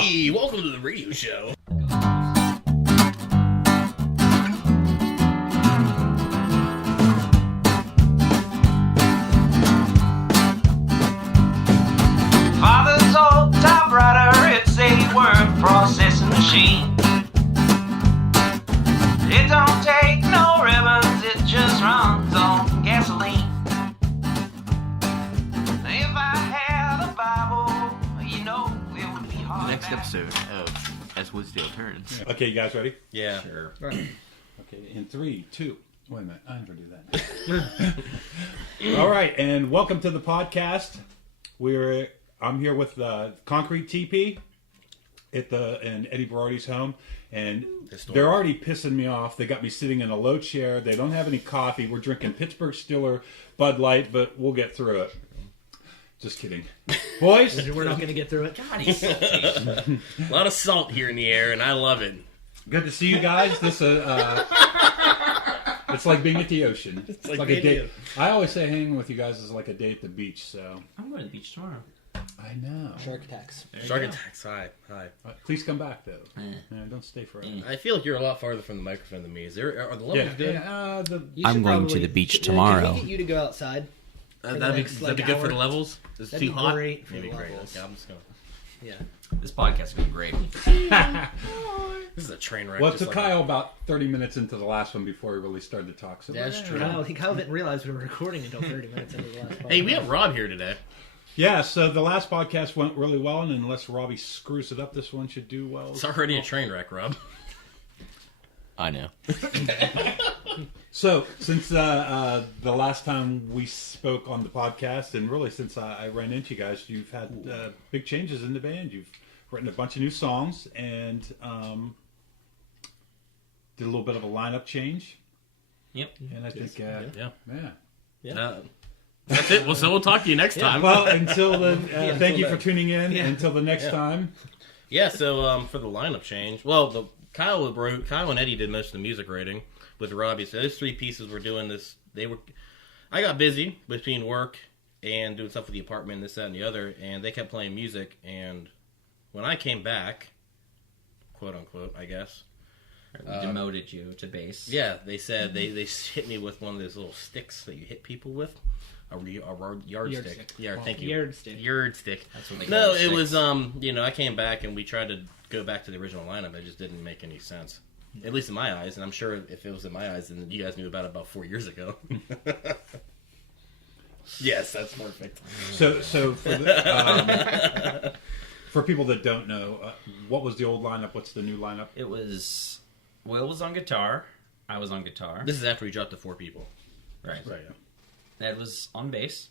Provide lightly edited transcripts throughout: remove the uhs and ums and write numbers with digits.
Hey, welcome to the radio show. Father's old typewriter, it's a word processing machine. It don't take no ribbons, it just runs on gasoline. If I had a Bible, you know, it would be hard. Next episode of As Woodsdale Turns. Okay, you guys ready? Yeah. Sure. Okay, in 3, 2... Wait a minute, I never do that. All right, and welcome to the podcast. I'm here with Concrete TeePee in Eddie Berardi's home, and they're already pissing me off. They got me sitting in a low chair. They don't have any coffee. We're drinking Pittsburgh Steeler Bud Light, but we'll get through it. Just kidding. Boys? We're not going to get through it. God, he's salty. A lot of salt here in the air, and I love it. Good to see you guys. It's like being at the ocean. It's like a date. I always say hanging with you guys is like a day at the beach. So I'm going to the beach tomorrow. I know. Shark attacks. Shark attacks. Hi. Please come back though. Don't stay forever. I feel like you're a lot farther from the microphone than me. Are the levels good? Yeah, I'm going to the beach tomorrow. Can we get you to go outside? That'd be good for the levels. It's That'd too be hot. great for Maybe the great. levels. Okay, I'm just going. Yeah. This podcast is going to be great. This is a train wreck. Well, it took Kyle about 30 minutes into the last one before he really started to talk. So That's true. Kyle didn't realize we were recording until 30 minutes into the last podcast. Hey, we have Rob here today. Yeah, so the last podcast went really well, and unless Robbie screws it up, this one should do well. It's already a train wreck, Rob. I know. So, since the last time we spoke on the podcast, and really since I ran into you guys, you've had big changes in the band. You've written a bunch of new songs, and did a little bit of a lineup change. Yep. And I think, That's it. Well, so we'll talk to you next time. Well, until then, thank you then. for tuning in. Until the next time. Yeah, so for the lineup change, well, Kyle and Eddie did most of the music writing with Robbie. So those three pieces were doing this. I got busy between work and doing stuff with the apartment, this, that, and the other, and they kept playing music. And when I came back, quote unquote, I guess, We demoted you to bass. yeah, they said they hit me with one of those little sticks that you hit people with. A yardstick. Yeah, thank you. Yardstick. That's what they call No, it it was, I came back and we tried to go back to the original lineup. It just didn't make any sense. At least in my eyes. And I'm sure if it was in my eyes, then you guys knew about 4 years ago. Yes, that's perfect. So for people that don't know, what was the old lineup? What's the new lineup? It was... Will was on guitar. I was on guitar. This is after we dropped to 4 people. Right. So, yeah. Ed was on bass.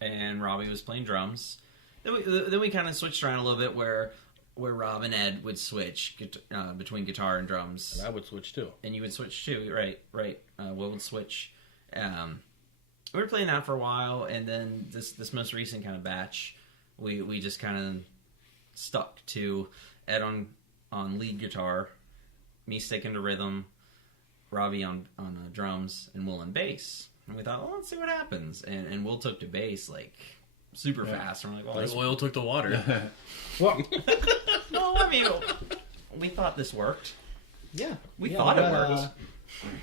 And Robbie was playing drums. Then we kind of switched around a little bit where Rob and Ed would switch between guitar and drums. And I would switch too. And you would switch too, right. Will would switch. We were playing that for a while, and then this most recent kind of batch, we just kind of stuck to Ed on lead guitar, me sticking to rhythm, Robbie on drums, and Will on bass. And we thought, well, let's see what happens. And Will took to bass like super fast. And we're like, well, Like oil took the water. Well, no, I mean, we thought this worked. Yeah. We thought it worked.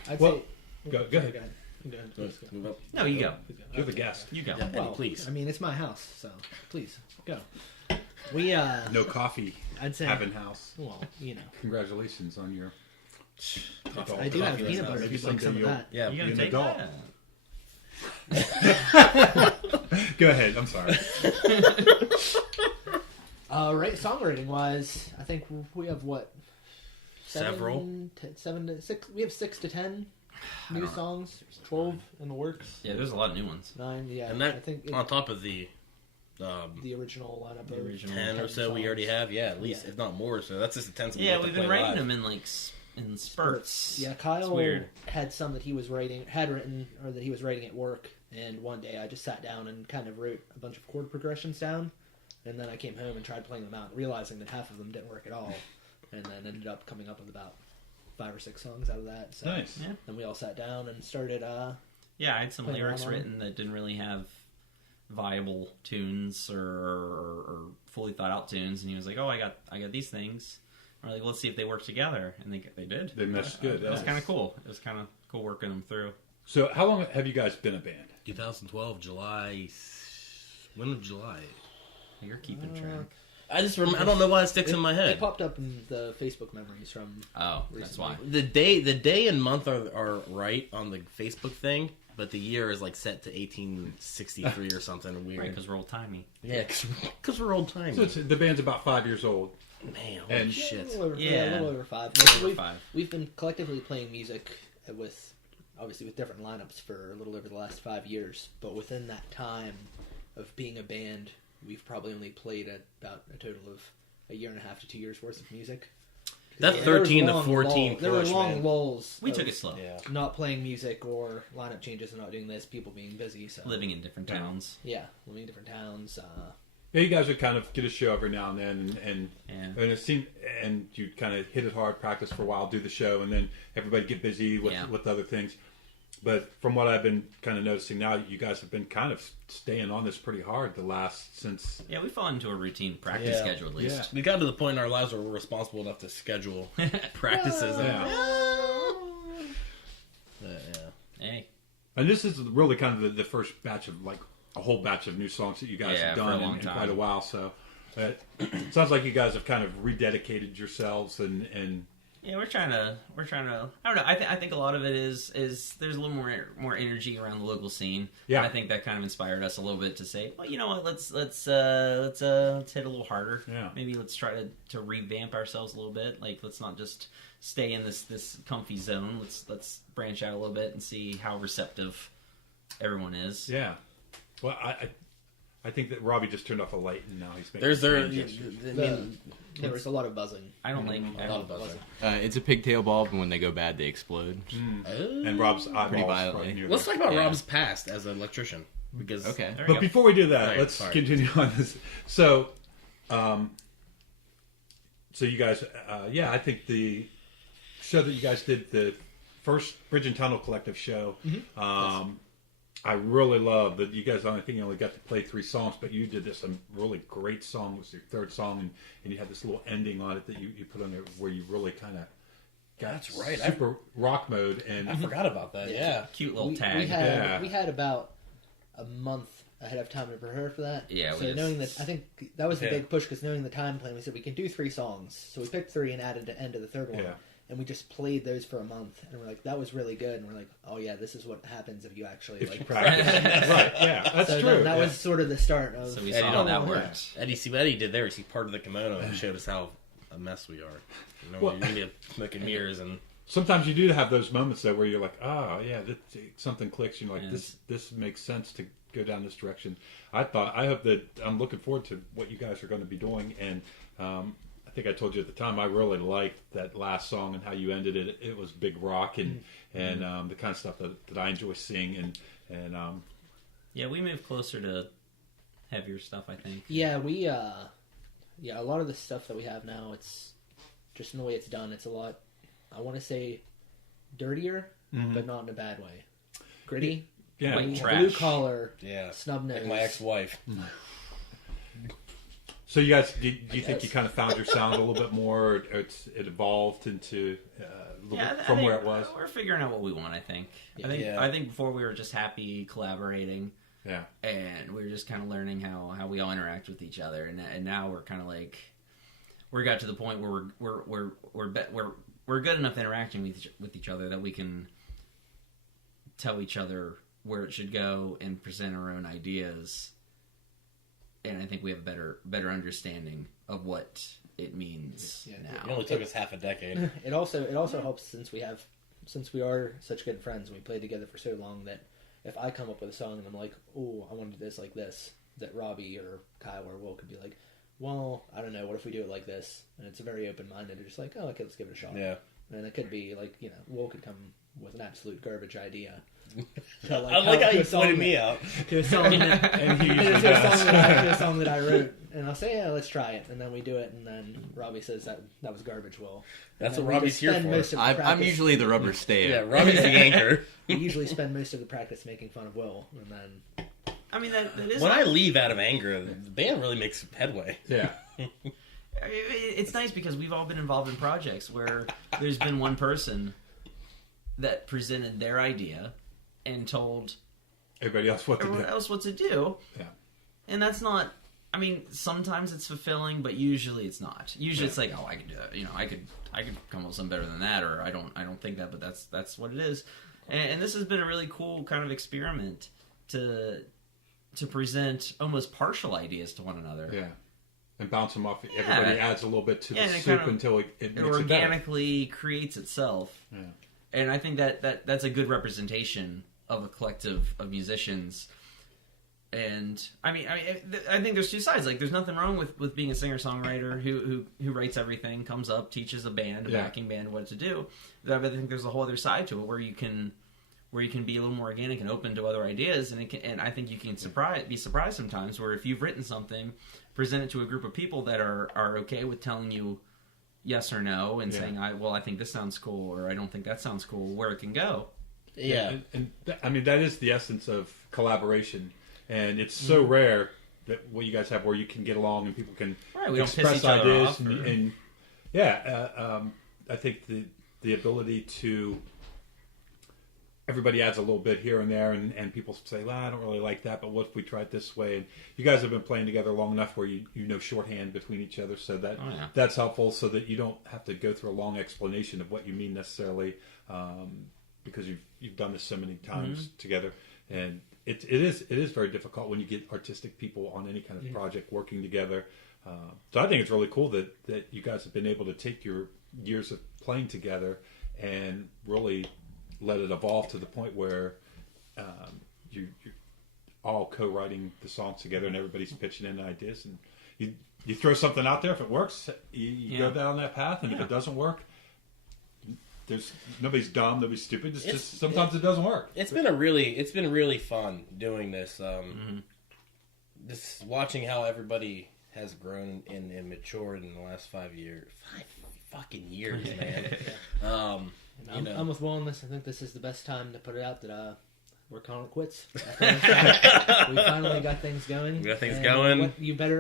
I'd Well, say... go ahead. Go ahead. Please go. Move up. No, you go. You're the guest. You go. Yeah, Eddie, Well, please. I mean, it's my house, so please, go. We, No coffee. I'd say... Having house. Well, Congratulations on your. I do have peanut butter if you'd like some of that. Yeah, You You're gonna an take adult. that? Go ahead. I'm sorry. Right, songwriting wise, I think we have what? Several. 7 to 6. We have 6 to 10 new songs. 12 in the works. Yeah, there's a lot of new ones. 9, yeah. And that I think on top of the the original lineup. The original 10 or so we already have. Yeah, at least, Yeah. if not more. So that's just the 10. Yeah, we've been writing them in in spurts. Yeah, Kyle It's weird. had some that he was writing, or that he was writing at work. And one day I just sat down and kind of wrote a bunch of chord progressions down. And then I came home and tried playing them out, realizing that half of them didn't work at all. And then ended up coming up with about 5 or 6 songs out of that. So Nice. Yeah. then we all sat down and started. Yeah, I had some Playing lyrics around on written that didn't really have viable tunes or fully thought out tunes, and he was like, "Oh, I got these things." And we're like, "Let's see if they work together," and they did. They meshed good. It was kind of cool. It was kind of cool working them through. So, how long have you guys been a band? 2012 July. When was July? You're keeping track. I just I don't know why it sticks in my It head. popped up in the Facebook memories from. Oh, that's why. The day and month are right on the Facebook thing, but the year is like set to 1863 or something weird. Right, because we're old timey. Yeah, because we're old timey. So the band's about 5 years old. Man, holy And- shit. A little over 5. A little over We've- 5. We've been collectively playing music with, obviously, with different lineups for a little over the last 5 years. But within that time of being a band, we've probably only played about a total of a year and a half to 2 years worth of music. That's There was 13 to long 14 There were push, long man. lulls. We of took it slow. Yeah. Not playing music or lineup changes and not doing this. People being busy. So Living in different towns. yeah, living in different towns. Yeah, you guys would kind of get a show every now and then, and Yeah. it seemed, and you kind of hit it hard, practice for a while, do the show, and then everybody get busy with Yeah. with other things. But from what I've been kind of noticing now, you guys have been kind of staying on this pretty hard since. Yeah, we fall into a routine practice Yeah. schedule at least. Yeah. We got to the point in our lives where we're responsible enough to schedule practices. Yeah. Hey, And this is really kind of the first batch of like a whole batch of new songs that you guys Yeah, have for a done long in time. quite a while. So it sounds like you guys have kind of rededicated yourselves and yeah, we're trying to. I don't know. I think a lot of it is there's a little more energy around the local scene. Yeah. I think that kind of inspired us a little bit to say, well, you know what, let's hit a little harder. Yeah. Maybe let's try to revamp ourselves a little bit. Like, let's not just stay in this comfy zone. Let's branch out a little bit and see how receptive everyone is. yeah. Well, I think that Robbie just turned off a light and now he's making. There's there. I hand gestures. mean, there was a lot of buzzing. I don't like. a lot of buzzing. It's a pigtail bulb, and when they go bad, they explode. And Rob's eyeballs violently. right near Let's there. talk about Yeah. Rob's past as an electrician because Okay. There we But go. before we do that, Right, let's sorry. continue on this. So, so you guys, I think the show that you guys did, the first Bridge and Tunnel Collective show, I really love that you guys. I think you only got to play 3 songs, but you did this really great song. It was your 3rd song, and you had this little ending on it that you put on there where you really kind of got That's right. super rock mode. And I forgot about that. Yeah. Cute little We tag. we had about a month ahead of time to prepare for that. Yeah, we So just- knowing that, I think that was the Yeah. big push because knowing the time plan, we said we can do 3 songs. So we picked 3 and added an end to the 3rd one. Yeah. And we just played those for a month, and we're like, that was really good. And we're like, oh yeah, this is what happens if you actually if like you practice, right? Yeah, that's So true. then that yeah. was sort of the start of. So we Eddie saw how don't that know. worked. Eddie, see what Eddie did there is he parted the kimono and showed us how a mess we are. You know, Well- you're gonna be smoke and mirrors and Sometimes you do have those moments though where you're like, oh yeah, something clicks. You're like, Yes. this makes sense to go down this direction. I hope that I'm looking forward to what you guys are going to be doing. And I think I told you at the time, I really liked that last song and how you ended it. It was big rock and the kind of stuff that I enjoy seeing and Yeah, we moved closer to heavier stuff, I think. Yeah, we a lot of the stuff that we have now, it's just in the way it's done. It's a lot. I want to say dirtier, but not in a bad way. Gritty, yeah. Like blue trash. collar, yeah, snub nose. like my ex-wife. So you guys, do you think you kind of found your sound a little bit more? Or it evolved into a little bit I from think where it was. We're figuring out what we want, I think. Yeah. I think before we were just happy collaborating, Yeah. and we were just kind of learning how we all interact with each other, and now we're kind of like we got to the point where we're good enough interacting with each other that we can tell each other where it should go and present our own ideas. And I think we have a better understanding of what it means Yeah. It now. only took us half a decade. It also helps since we are such good friends and we played together for so long that if I come up with a song and I'm like, oh, I want to do this like this, that Robbie or Kyle or Will could be like, well, I don't know, what if we do it like this? And it's very open-minded. They're just like, oh, okay, let's give it a shot. Yeah. And it could be like, Will could come with an absolute garbage idea. I like how you pointed me out. To a song that, And he to usually a does. song that I wrote, and I'll say, yeah, let's try it, and then we do it, and then Robbie says that was garbage. Will That's And what then we Robbie's just here spend for. most of the I'm practice- usually the rubber stamp. Yeah, Robbie's the anchor. We usually spend most of the practice making fun of Will, and then I mean, that is... When I leave out of anger, the band really makes headway. Yeah. It's nice because we've all been involved in projects where there's been one person that presented their idea and told Everybody else what to do. everyone else what to do. Yeah. And that's not... I mean, sometimes it's fulfilling, but usually it's not. Usually it's like, oh, I could do it. You know, I could come up with something better than that, or I don't think that, but that's what it is. And this has been a really cool kind of experiment to present almost partial ideas to one another. Yeah. And bounce them off. Everybody adds a little bit to the soup kind of, until it makes it organically creates itself. Yeah. And I think that's a good representation of a collective of musicians. And I think there's two sides. Like, there's nothing wrong with being a singer-songwriter who writes everything, comes up, teaches a band, a backing band, what to do. But I think there's a whole other side to it where you can be a little more organic and open to other ideas, and I think you can be surprised sometimes where if you've written something, present it to a group of people that are okay with telling you yes or no and saying, I think this sounds cool, or I don't think that sounds cool, where it can go. Yeah. And I mean, that is the essence of collaboration. And it's so rare that what you guys have where you can get along and people can We don't express piss each other ideas. off, I think the ability to... Everybody adds a little bit here and there, and people say, well, I don't really like that, but what if we try it this way? And you guys have been playing together long enough where you know shorthand between each other, so that's helpful, so that you don't have to go through a long explanation of what you mean necessarily, because you've done this so many times together. And it is very difficult when you get artistic people on any kind of project working together. So I think it's really cool that you guys have been able to take your years of playing together and really let it evolve to the point where you're all co-writing the songs together and everybody's pitching in ideas, and you throw something out there. If it works, you go down that path, and if it doesn't work, nobody's dumb, nobody's stupid. It's just sometimes it doesn't work. It's been really fun doing this. Just watching how everybody has grown and matured in the last 5 years. 5 fucking years, man. I'm with Wallace. I think this is the best time to put it out that we're calling it quits. We finally got things going.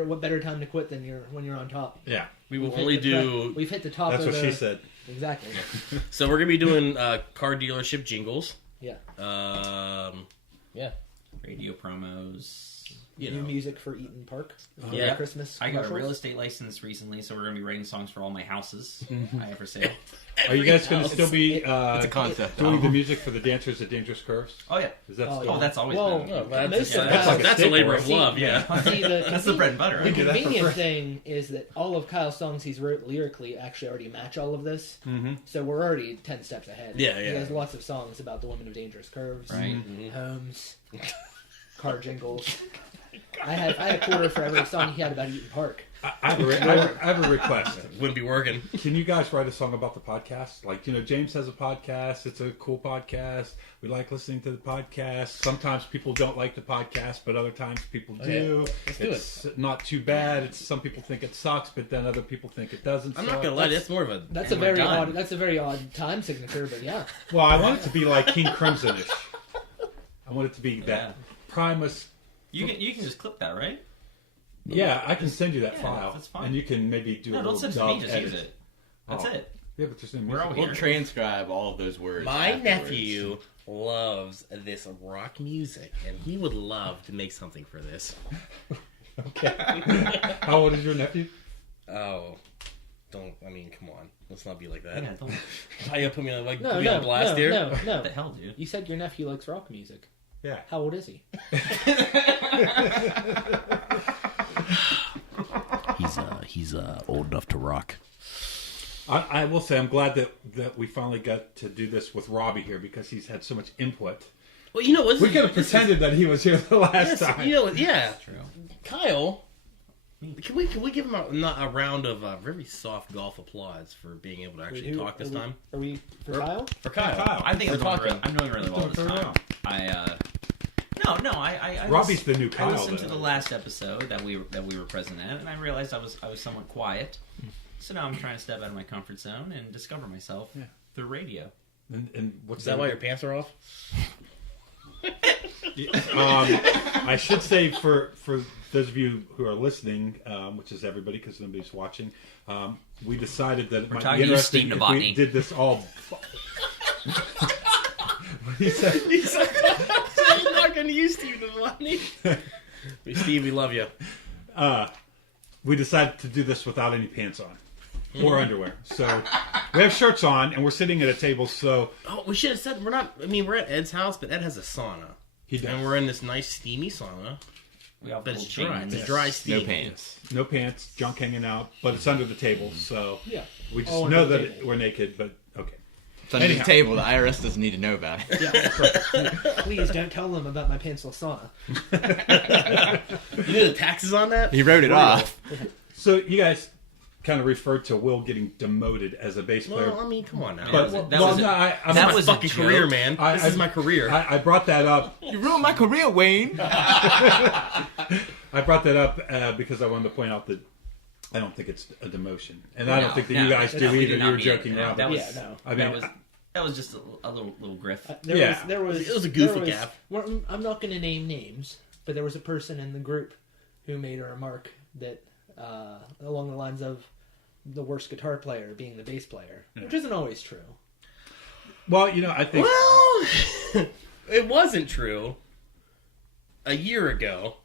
What better time to quit than when you're on top? Yeah, we've hit the top. That's what she said. Exactly. So we're gonna be doing car dealership jingles. Yeah. Radio promos. New music for Eaton Park. Yeah. Christmas. I got a commercials. real estate license recently, so we're going to be writing songs for all my houses I have for sale. Are you guys going to still be It's a concept. doing the music for the Dancers at Dangerous Curves? Oh, yeah. Is that Oh, still? Oh, that's always been. That's a labor of love. Yeah. See, That's the bread and butter. The Right? convenient thing is that all of Kyle's songs he's wrote lyrically actually already match all of this. Mm-hmm. So we're already 10 steps ahead. Yeah. He has lots of songs about the women of dangerous curves, Right. homes, car jingles. I had a quarter for every song he had about Eaton Park. I have a request. Wouldn't be working. Can you guys write a song about the podcast? Like, James has a podcast. It's a cool podcast. We like listening to the podcast. Sometimes people don't like the podcast, but other times people do. Let's do it's not too bad. Some people think it sucks, but then other people think it doesn't. I'm not gonna lie. That's more of a. That's a very odd time signature, but yeah. Well, I want it to be like King Crimson-ish. I want it to be that Primus. You can just clip that, right? Yeah, I can send you that Yeah, file, that's fine. and you can maybe do a No, little don't send dub it to me. Just edit. use it. That's it. Yeah, but there's no We're music. all We'll here. transcribe all of those words. My afterwards. nephew loves this rock music, and he would love to make something for this. Okay. How old is your nephew? Oh, come on. Let's not be like that. Yeah, don't... Why you put me on No, blast here? no. What the hell, dude? You said your nephew likes rock music. Yeah. How old is he? He's old enough to rock. I will say I'm glad that we finally got to do this with Robbie here because he's had so much input. Well, you know what? We could have pretended that he was here the last time. You know what? Yeah. True. Kyle, can we give him a round of very soft golf applause for being able to actually talk this time? Are we for Kyle? For Kyle. Kyle. I think We're talking. I'm doing really well this Turn time. around. I Robbie's the new Kyle, I listened though. to the last episode that we were present at, and I realized I was somewhat quiet. So now I'm trying to step out of my comfort zone and discover myself through radio. And what's Is that why your pants are off? I should say for those of you who are listening, which is everybody because nobody's watching, we decided that it might talking be to you, interesting Steve if Novotny. we did this all. What he said? He's not going to use Steve Novotny. Steve, we love you. We decided to do this without any pants on or underwear. So we have shirts on and we're sitting at a table. So Oh, we should have said we're not. I mean, we're at Ed's house, but Ed has a sauna, he does. and we're in this nice steamy sauna. We all But it's pulled dry. chains. It's dry steam. No pants. No pants, junk hanging out, but it's under the table. So Yeah. we just All know under the that table. know we're naked. But okay. It's under Anyhow. the table. The IRS doesn't need to know about it. Yeah, that's right. Please don't tell them about my pantsless sauna. You know the taxes on that? He wrote it off. So you guys kind of referred to Will getting demoted as a bass player. Well, I mean, come on now. But that well, was no, a- I'm that my was a fucking joke. career, man. This is my career. I brought that up. You ruined my career, Wayne. I brought that up because I wanted to point out that I don't think it's a demotion, and I don't think that you guys do we either. did You not were mean joking it. around. That was, Yeah, no. I mean, that was just a little griff. There was It was a goofy there was- gap. well, I'm not going to name names, but there was a person in the group who made a remark that along the lines of the worst guitar player being the bass player, which isn't always true. Well, I think Well, it wasn't true a year ago,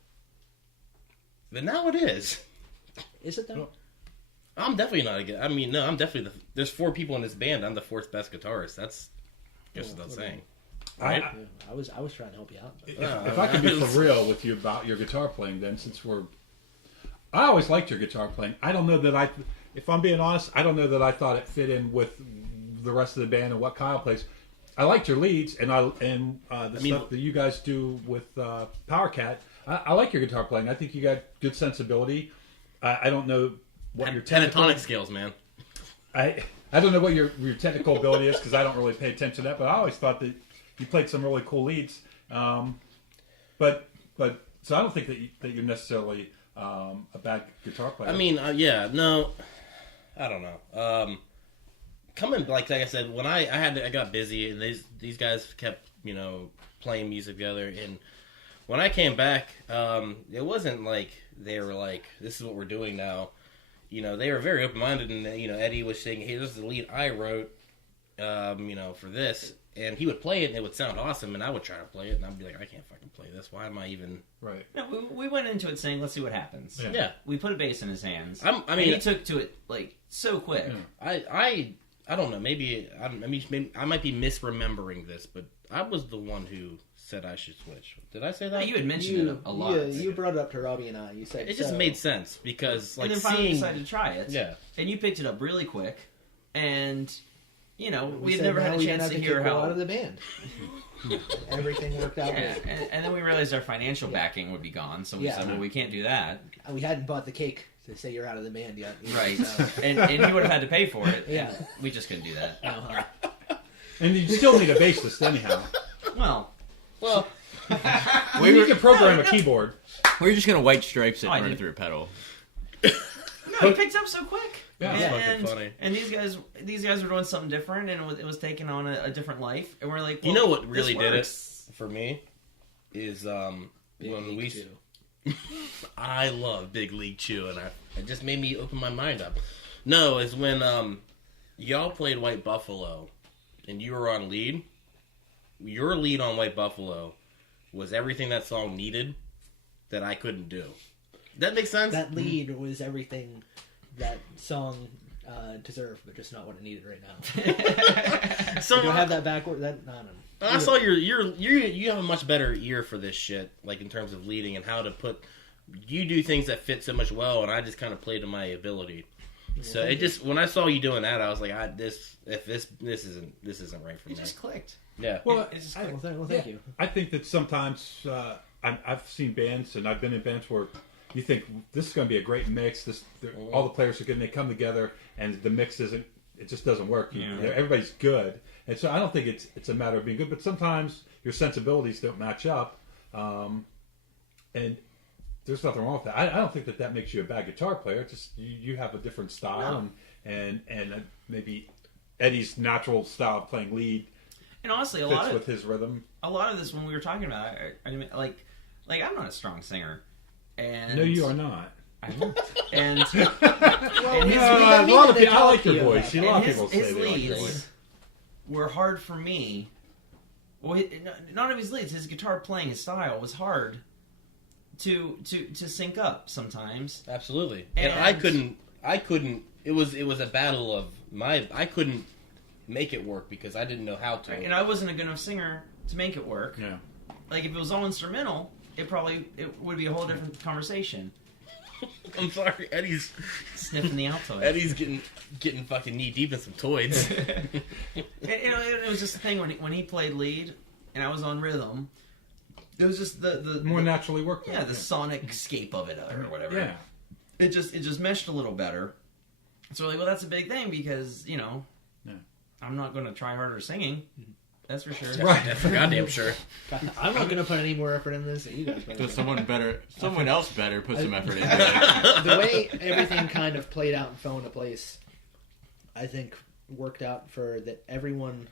but now it is. Is it though? I'm definitely not a good. I mean, no, I'm definitely there's 4 people in this band. I'm the 4th best guitarist. That's just not saying. Right? Yeah, I was trying to help you out. But if I can be for real with you about your guitar playing, then I always liked your guitar playing. I don't know that if I'm being honest, I don't know that I thought it fit in with the rest of the band and what Kyle plays. I liked your leads and the stuff that you guys do with Power Cat. I like your guitar playing. I think you got good sensibility. I don't know what your technical Pentatonic scales, man. I don't know what your technical ability is because I don't really pay attention to that. But I always thought that you played some really cool leads. But so I don't think that you're necessarily a bad guitar player. I mean, yeah, no, I don't know. Coming like I said, when I got busy and these guys kept playing music together, and when I came back, it wasn't like they were like, this is what we're doing now. They were very open minded, and Eddie was saying, hey, this is the lead I wrote, for this. And he would play it, and it would sound awesome, and I would try to play it, and I'd be like, I can't fucking play this. Why am I even... right. No, we went into it saying, let's see what happens. Yeah. We put a bass in his hands. I mean, and he took to it, so quick. I don't know. Maybe I might be misremembering this, but I was the one who said I should switch. Did I say that? You had mentioned it a lot. Yeah, you brought it up to Robbie and I. You said It just made sense because, and like, then finally seeing... decided to try it. Yeah. And you picked it up really quick. And, we had said, never now had a we chance didn't to have hear kick Will how... out of the band. Everything worked out. Yeah, great. and then we realized our financial backing would be gone, so we Yeah. said, well, we can't do that. We hadn't bought the cake to say you're out of the band yet. Right. So, and he would have had to pay for it. Yeah. And we just couldn't do that. And you still need a bassist anyhow. Well, You can program a keyboard. We were just gonna white stripes it Oh, I and run it did. through a pedal. no, he picked up so quick. Yeah, it's fucking and, funny. and these guys were doing something different, and it was taking on a different life. And we're like, You well, know what really this did it works. for me is when Big we... Chew. I love Big League Chew, and it just made me open my mind up. No, is when y'all played White Buffalo, and you were on lead. Your lead on White Buffalo was everything that song needed that I couldn't do. That makes sense? That lead was everything that song deserved, but just not what it needed right now. So You don't have that backward. That no. I saw you have a much better ear for this shit, like in terms of leading and how to put. You do things that fit so much well, and I just kind of play to my ability. So it just when I saw you doing that, I was like, this isn't right for me. It just clicked. Yeah. Well, It just Well, clicked. thank you. I think that sometimes I've seen bands and I've been in bands where you think this is going to be a great mix. All the players are good, and they come together, and the mix just doesn't work. Everybody's good, and so I don't think it's a matter of being good, but sometimes your sensibilities don't match up, and there's nothing wrong with that. I don't think that makes you a bad guitar player. It's just you have a different style, and maybe Eddie's natural style of playing lead And honestly, a fits lot of with his rhythm. this when we were talking about it, I mean, like I'm not a strong singer, and No, you are not. I know. And Well, And his- A lot of people, I like your voice. A lot of and people his say they like your leads voice. were hard for me. Well, none of his leads, his guitar playing, his style was hard to sync up sometimes. Absolutely. And I couldn't. It was a battle of I couldn't make it work because I didn't know how to. And I wasn't a good enough singer to make it work. Yeah. Like if it was all instrumental, it would be a whole different conversation. I'm sorry, Eddie's Sniffing the Altoid. Eddie's getting fucking knee deep in some toys. It was just the thing when he played lead and I was on rhythm. It was just the More naturally worked. the sonic scape of it or whatever. Yeah. It just meshed a little better. So we're like, well, that's a big thing because Yeah. I'm not going to try harder singing. That's for sure. Right. That's for goddamn sure. I'm not going to put any more effort in this than you guys. Does someone else better put some effort into it? The way everything kind of played out and fell into place, I think worked out for that everyone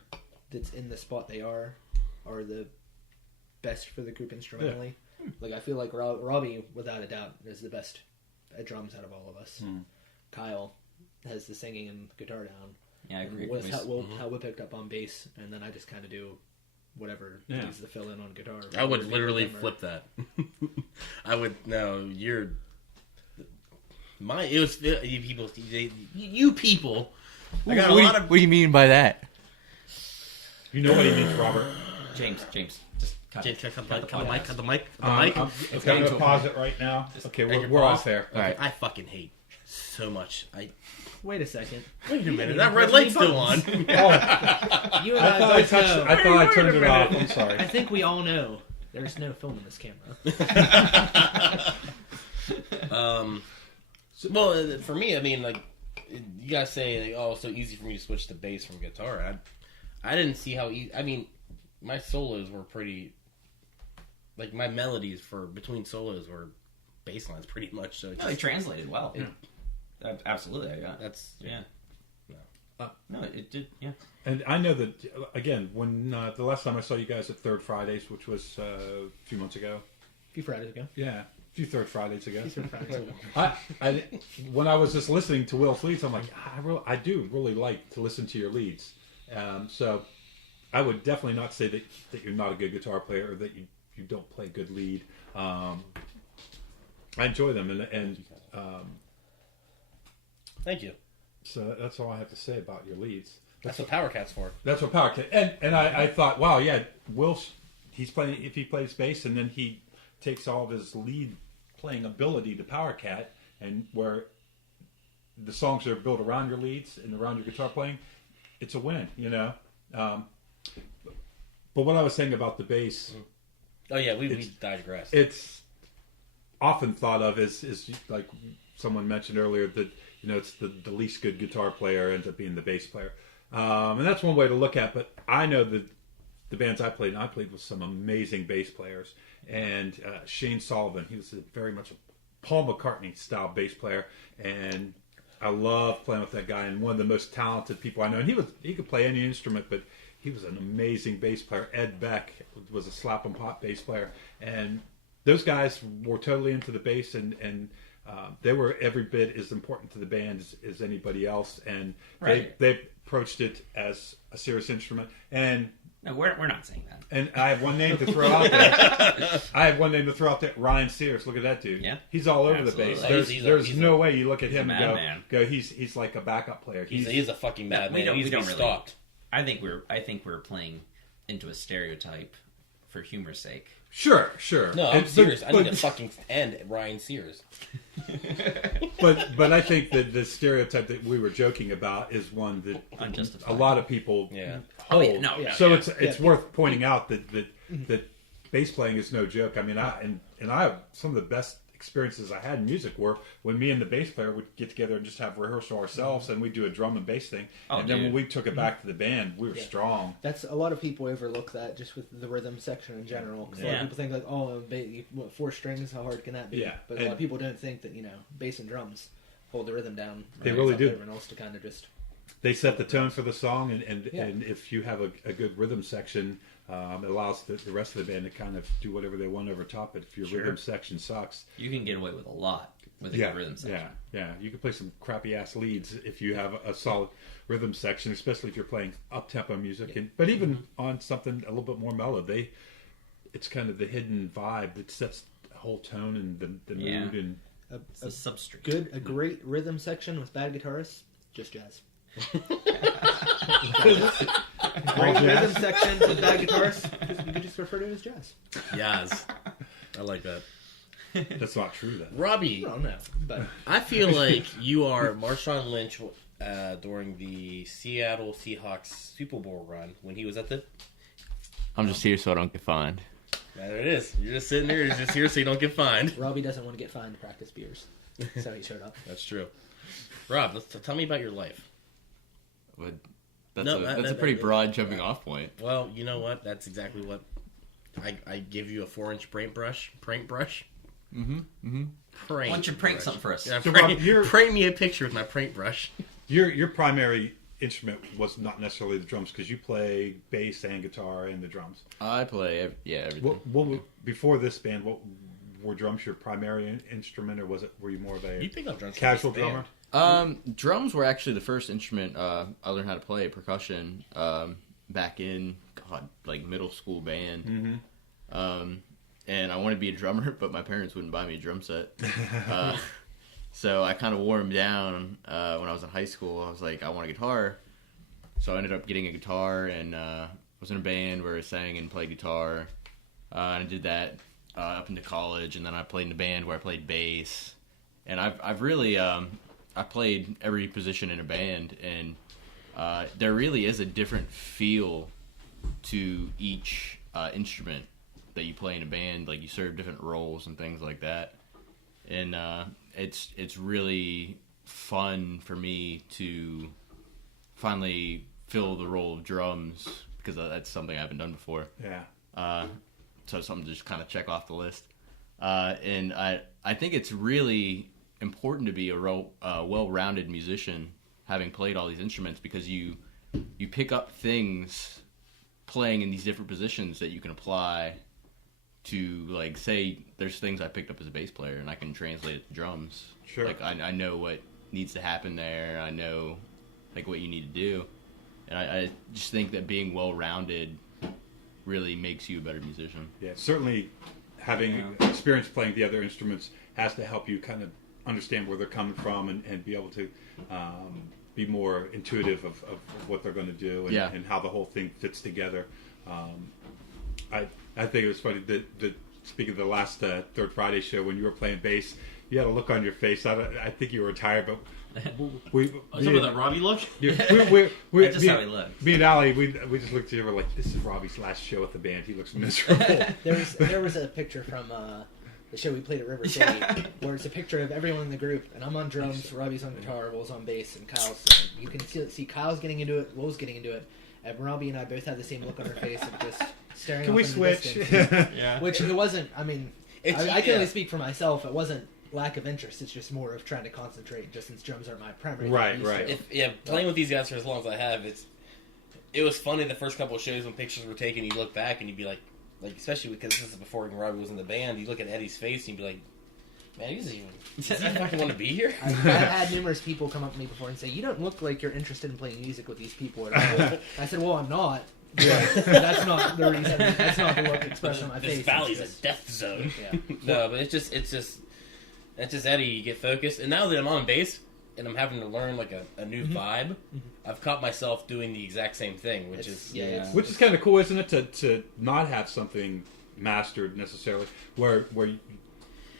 that's in the spot they are the best for the group instrumentally. Hmm. Like I feel like Robbie, without a doubt, is the best at drums out of all of us. Kyle has the singing and guitar down. Yeah, I agree. With how we picked up on bass, and then I just kind of do whatever needs to fill in on guitar. I would literally flip that. I would you people. You people. I got a lot of. What do you mean by that? You know what he means, Robert. James, just cut it. Cut the mic. I'm going to pause it right now. Okay, we're off there. All right. I fucking hate so much. Wait a second. Wait a minute. That red light's still on. Oh, You and I I thought I both touched. know. I thought I turned it off. I'm sorry. I think we all know there's no film in this camera. Well, for me, I mean, like, you guys say, like, oh, it's so easy for me to switch to bass from guitar. I didn't see how easy. I mean, my solos were pretty. Like, my melodies for between solos were bass lines pretty much. So No, they translated well. Absolutely, No, it did. Yeah. And I know that again when the last time I saw you guys at Third Fridays, which was a few months ago. A few Fridays ago. Yeah, a few Third Fridays ago. Fridays ago. I when I was just listening to Will's leads, I'm like, I do really like to listen to your leads. So I would definitely not say that you're not a good guitar player or that you don't play good lead. I enjoy them and Thank you. so that's all I have to say about your leads. That's what Power Cat's for. That's what Power Cat and I thought, wow, yeah, Will, he's playing if he plays bass and then he takes all of his lead playing ability to Power Cat and where the songs are built around your leads and around your guitar playing, it's a win, you know. But what I was saying about the bass, Oh yeah, we digressed. it's often thought of as like someone mentioned earlier that it's the least good guitar player ends up being the bass player, and that's one way to look at. But I know that the bands I played with some amazing bass players, and Shane Sullivan, he was very much a Paul McCartney style bass player, and I love playing with that guy. And one of the most talented people I know, and he could play any instrument, but he was an amazing bass player. Ed Beck was a slap and pop bass player, and those guys were totally into the bass, and they were every bit as important to the band as anybody else, and they approached it as a serious instrument. And No, we're not saying that. and I have one name to throw out there. Ryan Sears. Look at that dude. Yeah. He's all over Absolutely. the bass. There's He's no way you look at him and madman. go, he's like a backup player. He's a fucking madman. we don't He's really- stopped. I think we're playing into a stereotype for humor's sake. Sure. No, I'm serious. I need but- to fucking end Ryan Sears. But I think that the stereotype that we were joking about is one that Unjustified. a lot of people Yeah. Oh, hold. yeah, no, yeah, So yeah. it's worth pointing out that bass playing is no joke. I mean, I have some of the best experiences I had in music were when me and the bass player would get together and just have rehearsal ourselves, and we'd do a drum and bass thing. Oh, and then when dude. we took it back to the band, we were strong. That's a lot of people overlook that just with the rhythm section in general. Because a lot Yeah. of people think like, oh, four strings, how hard can that be? Yeah. But a lot of people don't think that bass and drums hold the rhythom down. They It's really up do. to everyone else to kind of just they set the tone for the song, and Yeah. if you have a good rhythm section, it allows the rest of the band to kind of do whatever they want over top it. If your rhythm section sucks, You can get away with a lot with a good rhythm section. yeah, you can play some crappy ass leads if you have a solid rhythm section, especially if you're playing up tempo music. But even on something a little bit more mellow, it's kind of the hidden vibe that sets the whole tone and the mood and. It's a substrate. A great rhythm section with bad guitarists, just jazz. Great rhythm section with bad guitarists, you could just refer to it as jazz. Yes. I like that. That's not true, then. Robbie, I don't know, but I feel like you are Marshawn Lynch during the Seattle Seahawks Super Bowl run when he was at the... I'm just here so I don't get fined. There it is. You're just sitting there. You're just here so you don't get fined. Robbie doesn't want to get fined to practice beers, so he showed up. That's true. Rob, tell me about your life. But No, a pretty broad jumping off point. Well, you know what? That's exactly what... I give you a 4-inch paint brush. Mm-hmm. Prank Why don't you prank brush. something for us? Yeah, So, prank, Rob, prank me a picture with my paint brush. Your primary instrument was not necessarily the drums, because you play bass and guitar and the drums. I play, everything. Before this band, what were drums your primary instrument, or were you more of a You pick up drums. casual from this drummer? band. Drums were actually the first instrument I learned how to play, percussion, back in, like middle school band. Mm-hmm. And I wanted to be a drummer, but my parents wouldn't buy me a drum set. So I kind of wore them down when I was in high school. I was like, I want a guitar. So I ended up getting a guitar, and was in a band where I sang and played guitar. And I did that up into college, and then I played in a band where I played bass. And I've really I played every position in a band, and there really is a different feel to each instrument that you play in a band. Like, you serve different roles and things like that, and it's really fun for me to finally fill the role of drums, because that's something I haven't done before. Yeah. So something to just kind of check off the list. And I think it's really important to be a well-rounded musician, having played all these instruments, because you pick up things playing in these different positions that you can apply to, like, say there's things I picked up as a bass player and I can translate it to drums. Sure. Like, I know what needs to happen there. I know, like, what you need to do. And I just think that being well-rounded really makes you a better musician. Yeah, certainly having experience playing the other instruments has to help you kind of understand where they're coming from and be able to be more intuitive of what they're going to do and how the whole thing fits together. I think it was funny that speaking of the last Third Friday show, when you were playing bass, you had a look on your face. I think you were tired, but Some of that Robbie look. That's just how he looked. Me and Allie, we just looked at you and were like, this is Robbie's last show with the band. He looks miserable. There was a picture from the show we played at River City where it's a picture of everyone in the group, and I'm on drums, Robbie's on guitar, Will's on bass, and Kyle's singing. You can see Kyle's getting into it, Will's getting into it, and Robbie and I both had the same look on our face of just staring. Can off we into switch? the distance. Yeah. Which it wasn't. I mean, It's- I can yeah. only speak for myself. It wasn't lack of interest. It's just more of trying to concentrate, just since drums aren't my primary. Right, thing I'm right. used to. Playing with these guys for as long as I have, it was funny the first couple of shows when pictures were taken. You look back and you'd be like, especially because this is before Robbie was in the band. You look at Eddie's face and you'd be like, man, does he fucking want to be here? I've had numerous people come up to me before and say, "You don't look like you're interested in playing music with these people at all." I said, "Well, I'm not. But that's not the reason. That's not the look expression on my face." This valley's a It's just- death zone. Yeah. No, but it's just Eddie. You get focused, and now that I'm on bass and I'm having to learn like a new vibe, I've caught myself doing the exact same thing, which It's- is yeah. Which is kind of cool, isn't it, to not have something mastered necessarily, where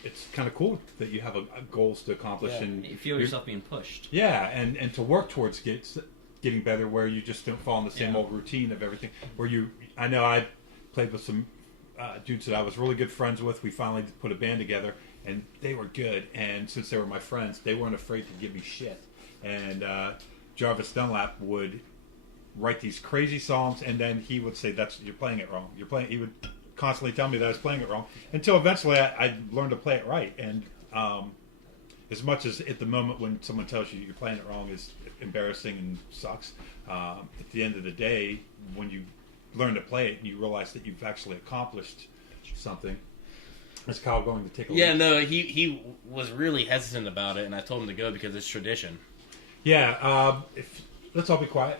it's kind of cool that you have a goals to accomplish and You feel yourself being pushed. yeah, and to work towards getting better, where you just don't fall in the same old routine of everything. I know I played with some dudes that I was really good friends with. We finally put a band together, and they were good. And since they were my friends, they weren't afraid to give me shit. And Jarvis Dunlap would write these crazy songs, and then he would say, "You're playing it wrong. He would constantly tell me that I was playing it wrong, until eventually I learned to play it right. And as much as at the moment when someone tells you you're playing it wrong is embarrassing and sucks, at the end of the day, when you learn to play it and you realize that you've actually accomplished something. Is Kyle going to take a look? Yeah, no, he was really hesitant about it, and I told him to go because it's tradition. Yeah, let's all be quiet.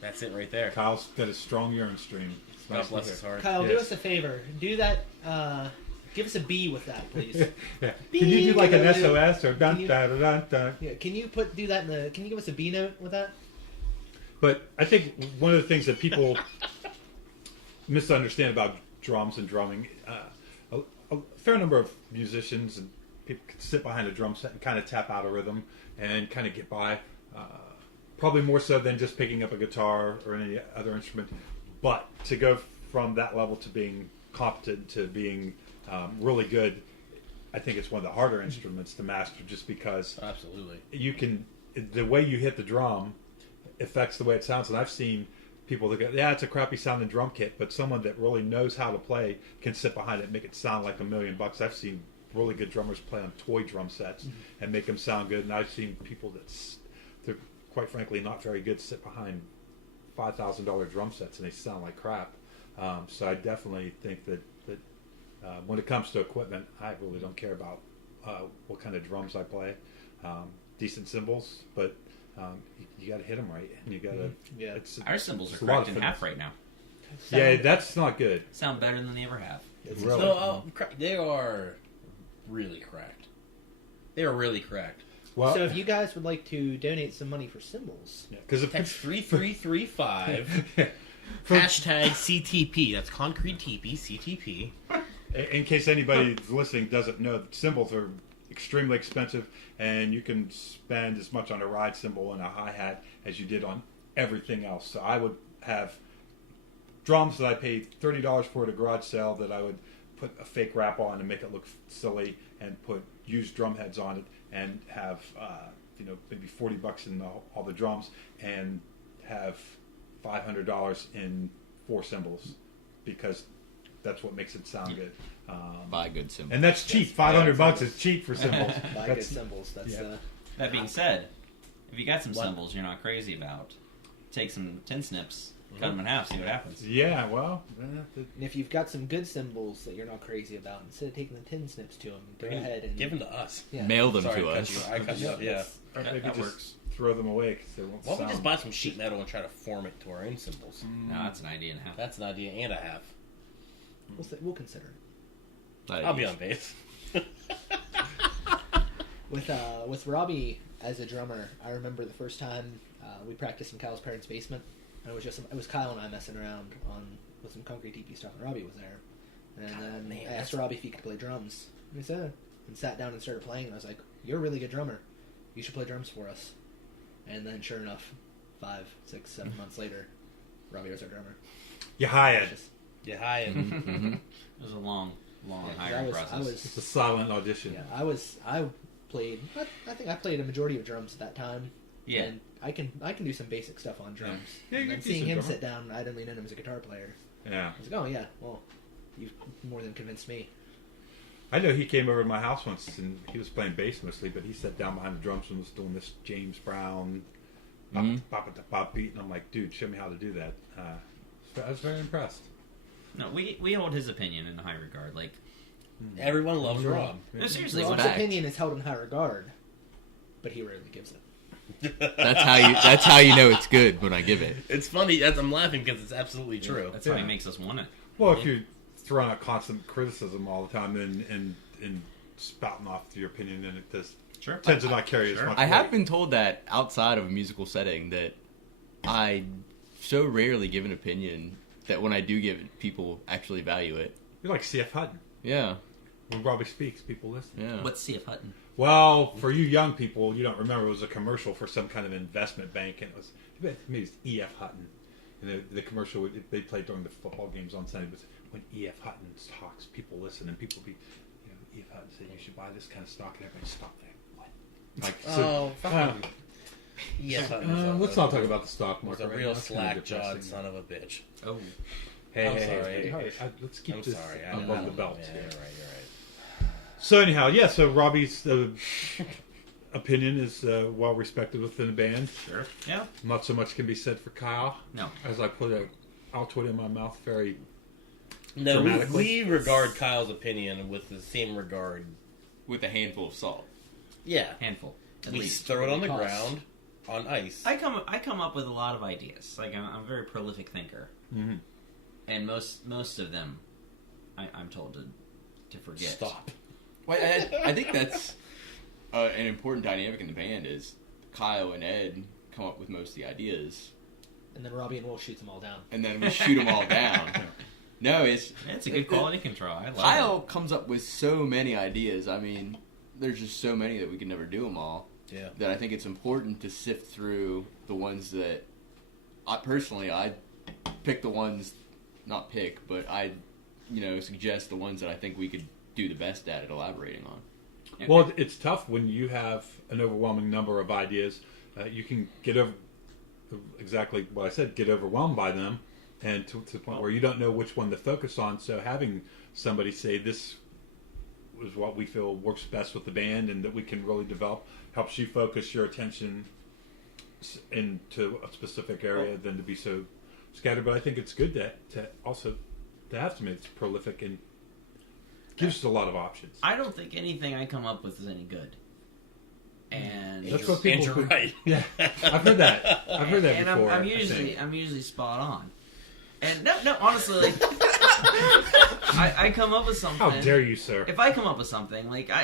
That's it right there. Kyle's got a strong urine stream. It's God nice to bless hear. his heart. Kyle, do Yes. us a favor. Do that. Give us a B with that, please. Yeah. Can you do like an Beep. SOS or dun Can you- dun dun dun dun? Yeah, can you do that in the? Can you give us a B note with that? But I think one of the things that people misunderstand about drums and drumming, a fair number of musicians and people can sit behind a drum set and kind of tap out a rhythm and kind of get by. Probably more so than just picking up a guitar or any other instrument. But to go from that level to being competent to being really good, I think it's one of the harder instruments to master just because Absolutely. you can, the way you hit the drum affects the way it sounds. And I've seen people that go, yeah, it's a crappy sounding drum kit, but someone that really knows how to play can sit behind it and make it sound like $1 million. I've seen really good drummers play on toy drum sets and make them sound good. And I've seen people they're quite frankly not very good sit behind $5,000 drum sets and they sound like crap. So I definitely think that when it comes to equipment, I really don't care about what kind of drums I play. Decent cymbals, but you got to hit them right, and you got to. Yeah. Our cymbals it's are a lot cracked of in finesse. half right now. Yeah, that's not good. Sound better than they ever have. Really. So they are really cracked. They are really cracked. Well, So if you guys would like to donate some money for cymbals, because Text 3335 hashtag CTP. That's Concrete TeePee CTP. in case anybody listening doesn't know, the cymbals are extremely expensive, and you can spend as much on a ride cymbal and a hi-hat as you did on everything else. So I would have drums that I paid $30 for at a garage sale that I would put a fake wrap on and make it look silly, and put used drum heads on it, and have maybe $40 in all the drums, and have $500 in 4 cymbals, because that's what makes it sound good. Buy good cymbals. And that's cheap. $500 is cheap for cymbals. buy good cymbals. That's yeah. That being said, if you got some cymbals you're not crazy about, take some tin snips, cut them in half, see what happens. Yeah, well, And if you've got some good cymbals that you're not crazy about, instead of taking the tin snips to them, go ahead and Give them to us. yeah. Mail them Sorry, to I cut us. you. I cut you up. Yeah. or maybe that just works. throw them away because they won't Why don't we sound. just buy some sheet metal and try to form it to our own symbols? No, that's an idea and a half. That's an idea and a half. We'll consider it. I'll be on base. With Robbie as a drummer, I remember the first time we practiced in Kyle's parents' basement. And it was Kyle and I messing around with some Concrete TeePee stuff, and Robbie was there. And then I asked Robbie if he could play drums. And he said, and sat down and started playing. And I was like, "You're a really good drummer. You should play drums for us." And then, sure enough, 5, 6, 7 months later, Robbie was our drummer. You hired. Just- Yeah, hi. It was a long yeah, 'cause hiring process. It's a silent audition. Yeah, I played. I think I played a majority of drums at that time. Yeah. And I can do some basic stuff on drums. Yeah, And you're then a seeing decent him drummer. sit down, I didn't really know him as a guitar player. Yeah. I was like, oh yeah, well, you've more than convinced me. I know he came over to my house once and he was playing bass mostly, but he sat down behind the drums and was doing this James Brown pop beat, and I'm like, dude, show me how to do that. I was very impressed. No, we hold his opinion in high regard. Like, Everyone loves Rob. no, seriously, Rob's it's fact. opinion is held in high regard, but he rarely gives it. That's how you know it's good when I give it. It's funny. I'm laughing because it's absolutely true. That's how he Yeah. makes us want it. Well, if you're throwing out constant criticism all the time and spouting off your opinion, then it does Sure. tends to not carry as much I weight. have been told that outside of a musical setting that I so rarely give an opinion that when I do give it, people actually value it. You're like C.F. Hutton. Yeah, When Robbie speaks, people listen. yeah. What's C.F. Hutton? Well, for you young people, you don't remember, it was a commercial for some kind of investment bank, and it was maybe it's E.F. Hutton. And the commercial they played during the football games on Sunday was when E.F. Hutton talks, people listen, and people be, E.F. Hutton said you should buy this kind of stock, and everybody stop there. What? Like, Yes. let's not talk about the stock Was market. a right real now. That's kinda slack-jawed depressing. son of a bitch. Oh, Hey, I'm hey, sorry. hey, hey, let's keep I'm this sorry. above the belt. Yeah, here. you're right. So anyhow, yeah. So Robbie's opinion is well respected within the band. Sure. Yeah. Not so much can be said for Kyle. No. As I put a Altoid in my mouth very No, dramatically. we regard Kyle's opinion with the same regard. With a handful of salt. Yeah. Handful. At We least. throw it on the Costs. ground on ice. I come up with a lot of ideas. Like I'm a very prolific thinker, Mhm. and most of them, I'm told to forget. Stop. Well, I think that's an important dynamic in the band is Kyle and Ed come up with most of the ideas, And then Robbie and Will shoots them all down. and then we shoot them all down. No, it's a good quality control. I love Kyle comes up with so many ideas. I mean, there's just so many that we can never do them all. Yeah. That I think it's important to sift through the ones that I pick the ones, not pick, but I suggest the ones that I think we could do the best at elaborating on. it. Well, it's tough when you have an overwhelming number of ideas. You can get over exactly what I said. Get overwhelmed by them, and to the point where you don't know which one to focus on. So having somebody say this is what we feel works best with the band, and that we can really develop, helps you focus your attention into a specific area than to be so scattered. But I think it's good to also to have somebody that's prolific and gives us a lot of options. I don't think anything I come up with is any good. And That's what people. And you're right. Yeah, I've heard that. I've heard that and before. I'm I think. usually spot on. And no, honestly, like, I come up with something. How dare you, sir? If I come up with something, like I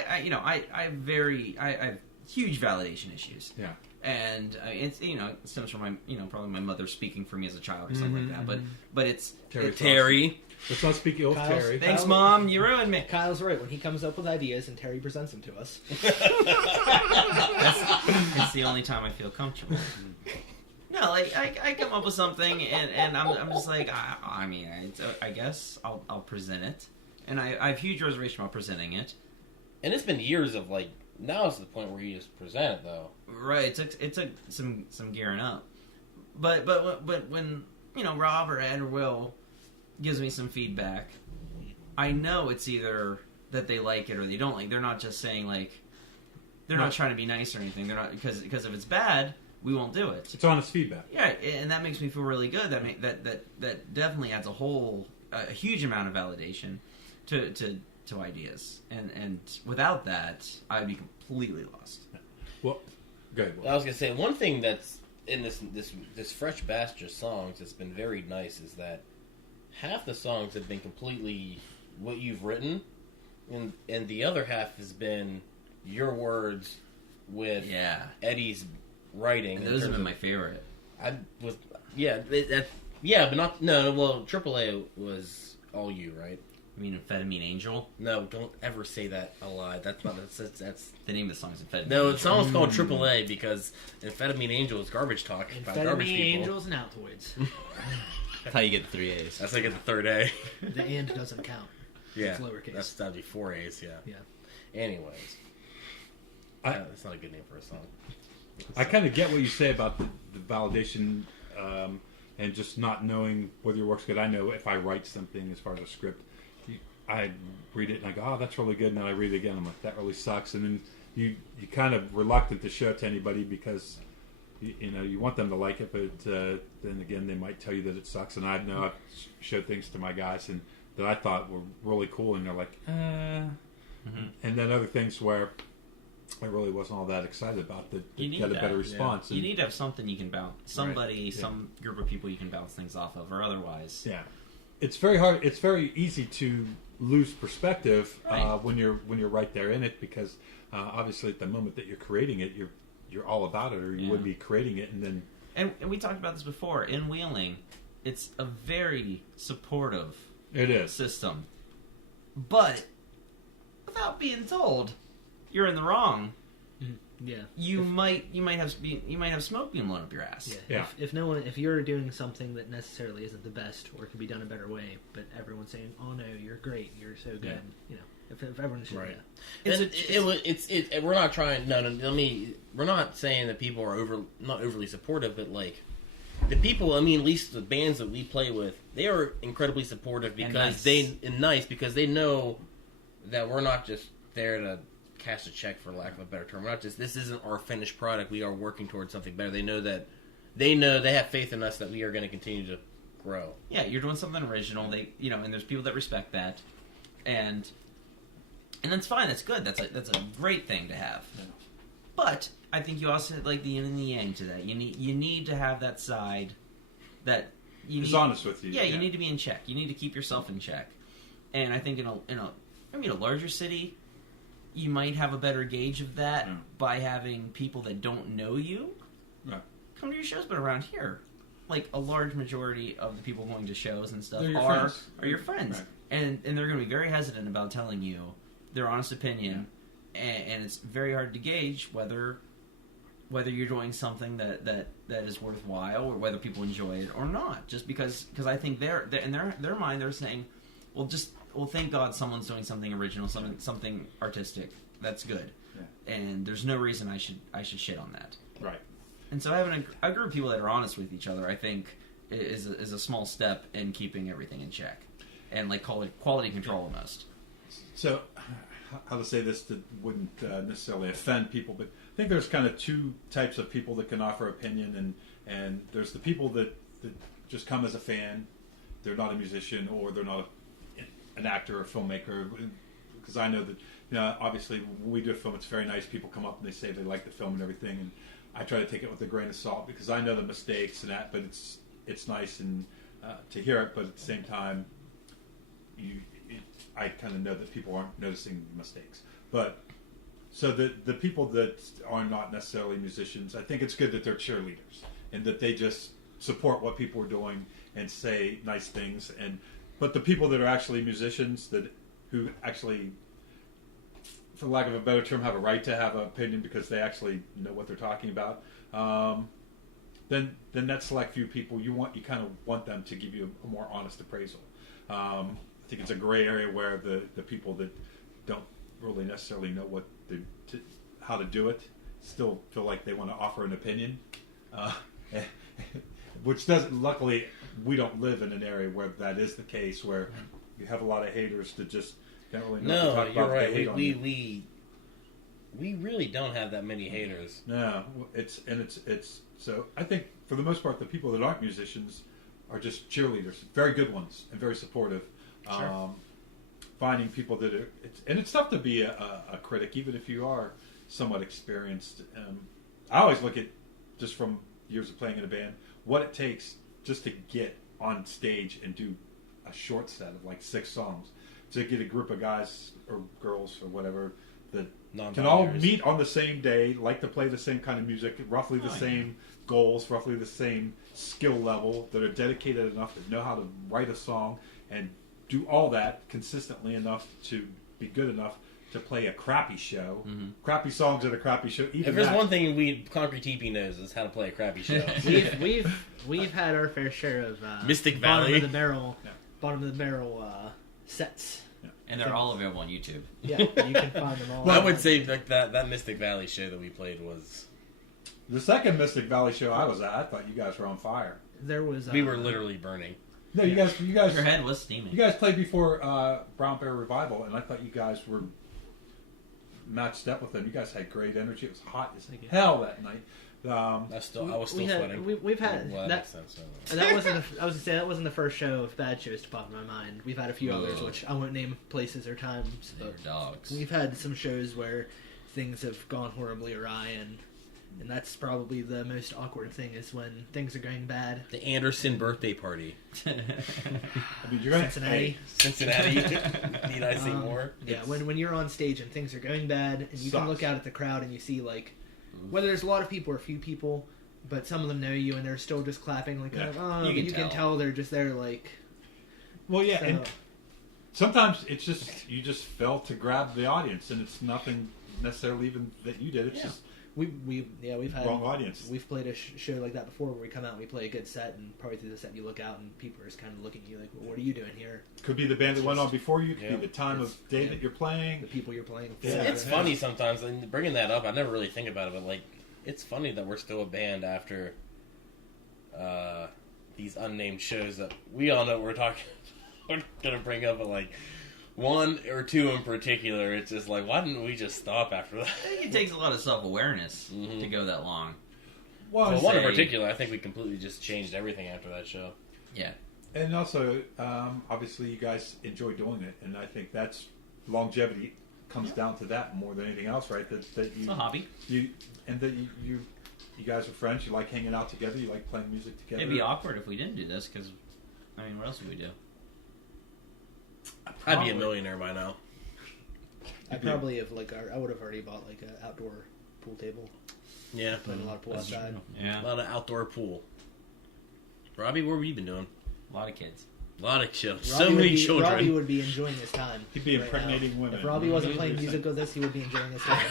have huge validation issues. Yeah. And it's it stems from my probably my mother speaking for me as a child or something like that. But it's Terry. Let's not speak ill of Kyle's- Terry. thanks, Mom. You ruined me. Kyle's right. When he comes up with ideas and Terry presents them to us, It's the only time I feel comfortable. No, like I come up with something and I'm just like I guess I'll present it, and I have huge reservation about presenting it. And it's been years of like, now it's the point where you just present it though. Right, it took some gearing up, but when Rob or Ed or Will gives me some feedback, I know it's either that they like it or they don't like. They're not just saying like they're not trying to be nice or anything. They're not because if it's bad, we won't do it. It's honest feedback. Yeah, and that makes me feel really good. That definitely adds a huge amount of validation to ideas. And without that, I'd be completely lost. Well, go ahead. I was gonna say one thing that's in this fresh batch of songs that's been very nice is that half the songs have been completely what you've written, and the other half has been your words with Eddie's writing. And those have been my favorite. But not no. Well, AAA was all you, right? I mean, Amphetamine Angel. No, don't ever say that aloud. That's not. That's The name of the song is Amphetamine. no. Angel. The song's called AAA because Amphetamine Angel is garbage talk by garbage Amphetamine people. Angels and Altoids. That's how you get the 3 A's. That's like at the third A. The and doesn't count. Yeah, It's lowercase. that'd be 4 A's. Yeah. Yeah. Anyways, that's not a good name for a song. I kind of get what you say about the validation and just not knowing whether your work's good. I know if I write something as far as a script, I read it and I go, oh, that's really good. And then I read it again. I'm like, that really sucks. And then you kind of reluctant to show it to anybody because you want them to like it, but then again, they might tell you that it sucks. And I've showed things to my guys and that I thought were really cool, and they're like, And then other things where I really wasn't all that excited about that You need get a that, better response. You And- need to have something you can bounce, somebody, Right, yeah. some group of people you can bounce things off of, or otherwise. Yeah, it's very hard. It's very easy to lose perspective Right. when you're right there in it, because obviously at the moment that you're creating it, you're all about it, or you would be creating it, and then And we talked about this before. In Wheeling, it's a very supportive it is. system, but without being told, you're in the wrong. Yeah. You might have smoke being blown up your ass. Yeah. If you're doing something that necessarily isn't the best or can be done a better way, but everyone's saying, "Oh no, you're great, you're so good," if everyone's Right. yeah. We're not trying. We're not saying that people are not overly supportive, but like the people. I mean, at least the bands that we play with, they are incredibly supportive because nice. because they know that we're not just there to cash a check, for lack of a better term. We're not just, this isn't our finished product. We are working towards something better. They know they have faith in us that we are going to continue to grow. Yeah, you're doing something original. And there's people that respect that, and that's fine. That's good. That's a great thing to have. Yeah. But I think you also like the yin and the yang to that. You need to have that side that He's honest with you. Yeah, you need to be in check. You need to keep yourself in check. And I think in a larger city, you might have a better gauge of that by having people that don't know you come to your shows. But around here, like a large majority of the people going to shows and stuff are your friends, right. and they're going to be very hesitant about telling you their honest opinion, and it's very hard to gauge whether you're doing something that is worthwhile or whether people enjoy it or not. Just because I think they're in their mind they're saying, well, thank God someone's doing something original, something artistic. That's good, and there's no reason I should shit on that. Right. And so having a group of people that are honest with each other, I think, is a small step in keeping everything in check, and like quality control almost. So, how to say this that wouldn't necessarily offend people, but I think there's kind of two types of people that can offer opinion, and there's the people that just come as a fan. They're not a musician, or they're not an actor or filmmaker. Because I know that, obviously when we do a film, it's very nice. People come up and they say they like the film and everything, and I try to take it with a grain of salt because I know the mistakes and that. But it's nice and to hear it, but at the same time, I kind of know that people aren't noticing mistakes. But so the people that are not necessarily musicians, I think it's good that they're cheerleaders and that they just support what people are doing and say nice things. But the people that are actually musicians who actually, for lack of a better term, have a right to have an opinion because they actually know what they're talking about, then that select few people you kind of want them to give you a more honest appraisal. I think it's a gray area where the people that don't really necessarily know how to do it still feel like they want to offer an opinion, which doesn't. Luckily, we don't live in an area where that is the case, where you have a lot of haters that just don't really know what to talk about. No, you're right. We really don't have that many haters. No, it's so I think for the most part the people that aren't musicians are just cheerleaders, very good ones and very supportive. Sure. Finding people that are, it's tough to be a critic even if you are somewhat experienced. I always look at, just from years of playing in a band, what it takes just to get on stage and do a short set of like 6 songs, to get a group of guys or girls or whatever that can all meet on the same day, like to play the same kind of music, roughly the same goals, roughly the same skill level, that are dedicated enough to know how to write a song and do all that consistently enough to be good enough to play a crappy show. Mm-hmm. Crappy songs at a crappy show. If there's one thing Concrete TeePee knows, is how to play a crappy show. we've had our fair share of Mystic Valley bottom of the barrel sets. Yeah. And they're all available on YouTube. Yeah, you can find them all. Well, I would say like that Mystic Valley show that we played was the second Mystic Valley show I was at. I thought you guys were on fire. There was we were literally burning. No, you guys. Your head was steaming. You guys played before Brown Bear Revival, and I thought you guys were matched up with them. You guys had great energy. It was hot as hell that night. I was still sweating. We've had well, that. That wasn't. I was gonna say that wasn't the first show of bad shows to pop in my mind. We've had a few others, which I won't name places or times. They were dogs. We've had some shows where things have gone horribly awry, and that's probably the most awkward thing, is when things are going bad. The Anderson birthday party. I mean, you're Cincinnati. Need I say more? Yeah, when you're on stage and things are going bad, and you can look out at the crowd and you see, like, whether there's a lot of people or a few people, but some of them know you and they're still just clapping, like, you can tell they're just there, like... Well, yeah, and sometimes it's just, you just fail to grab the audience, and it's nothing necessarily even that you did, it's just... We've had wrong audience. We've played a show like that before, where we come out and we play a good set, and probably through the set you look out and people are just kind of looking at you like, well, what are you doing here? Could be the band that went on before you. Could be the time of day that you're playing. The people you're playing. It's funny sometimes, and bringing that up, I never really think about it, but like, it's funny that we're still a band after these unnamed shows that we all know we're going to bring up, but like, one or two in particular, it's just like, why didn't we just stop after that? I think it takes a lot of self-awareness to go that long. Well, Well, one in particular, I think we completely just changed everything after that show. Yeah. and also, obviously, you guys enjoy doing it, and I think that's longevity comes down to that more than anything else, right? That you, It's a hobby. you guys are friends. You like hanging out together. You like playing music together. It'd be awkward if we didn't do this, because, I mean, what else would we do? I'd be a millionaire by now. I probably have I would have already bought like an outdoor pool table. Yeah. Playing a lot of pool That's outside. true. Yeah. A lot of outdoor pool. Robbie, what have you been doing? A lot of kids. A lot of children. Robbie So would many be- children. Robbie would be enjoying his time. He'd be right impregnating now. women. If Robbie wasn't playing music with us, he would be enjoying his time.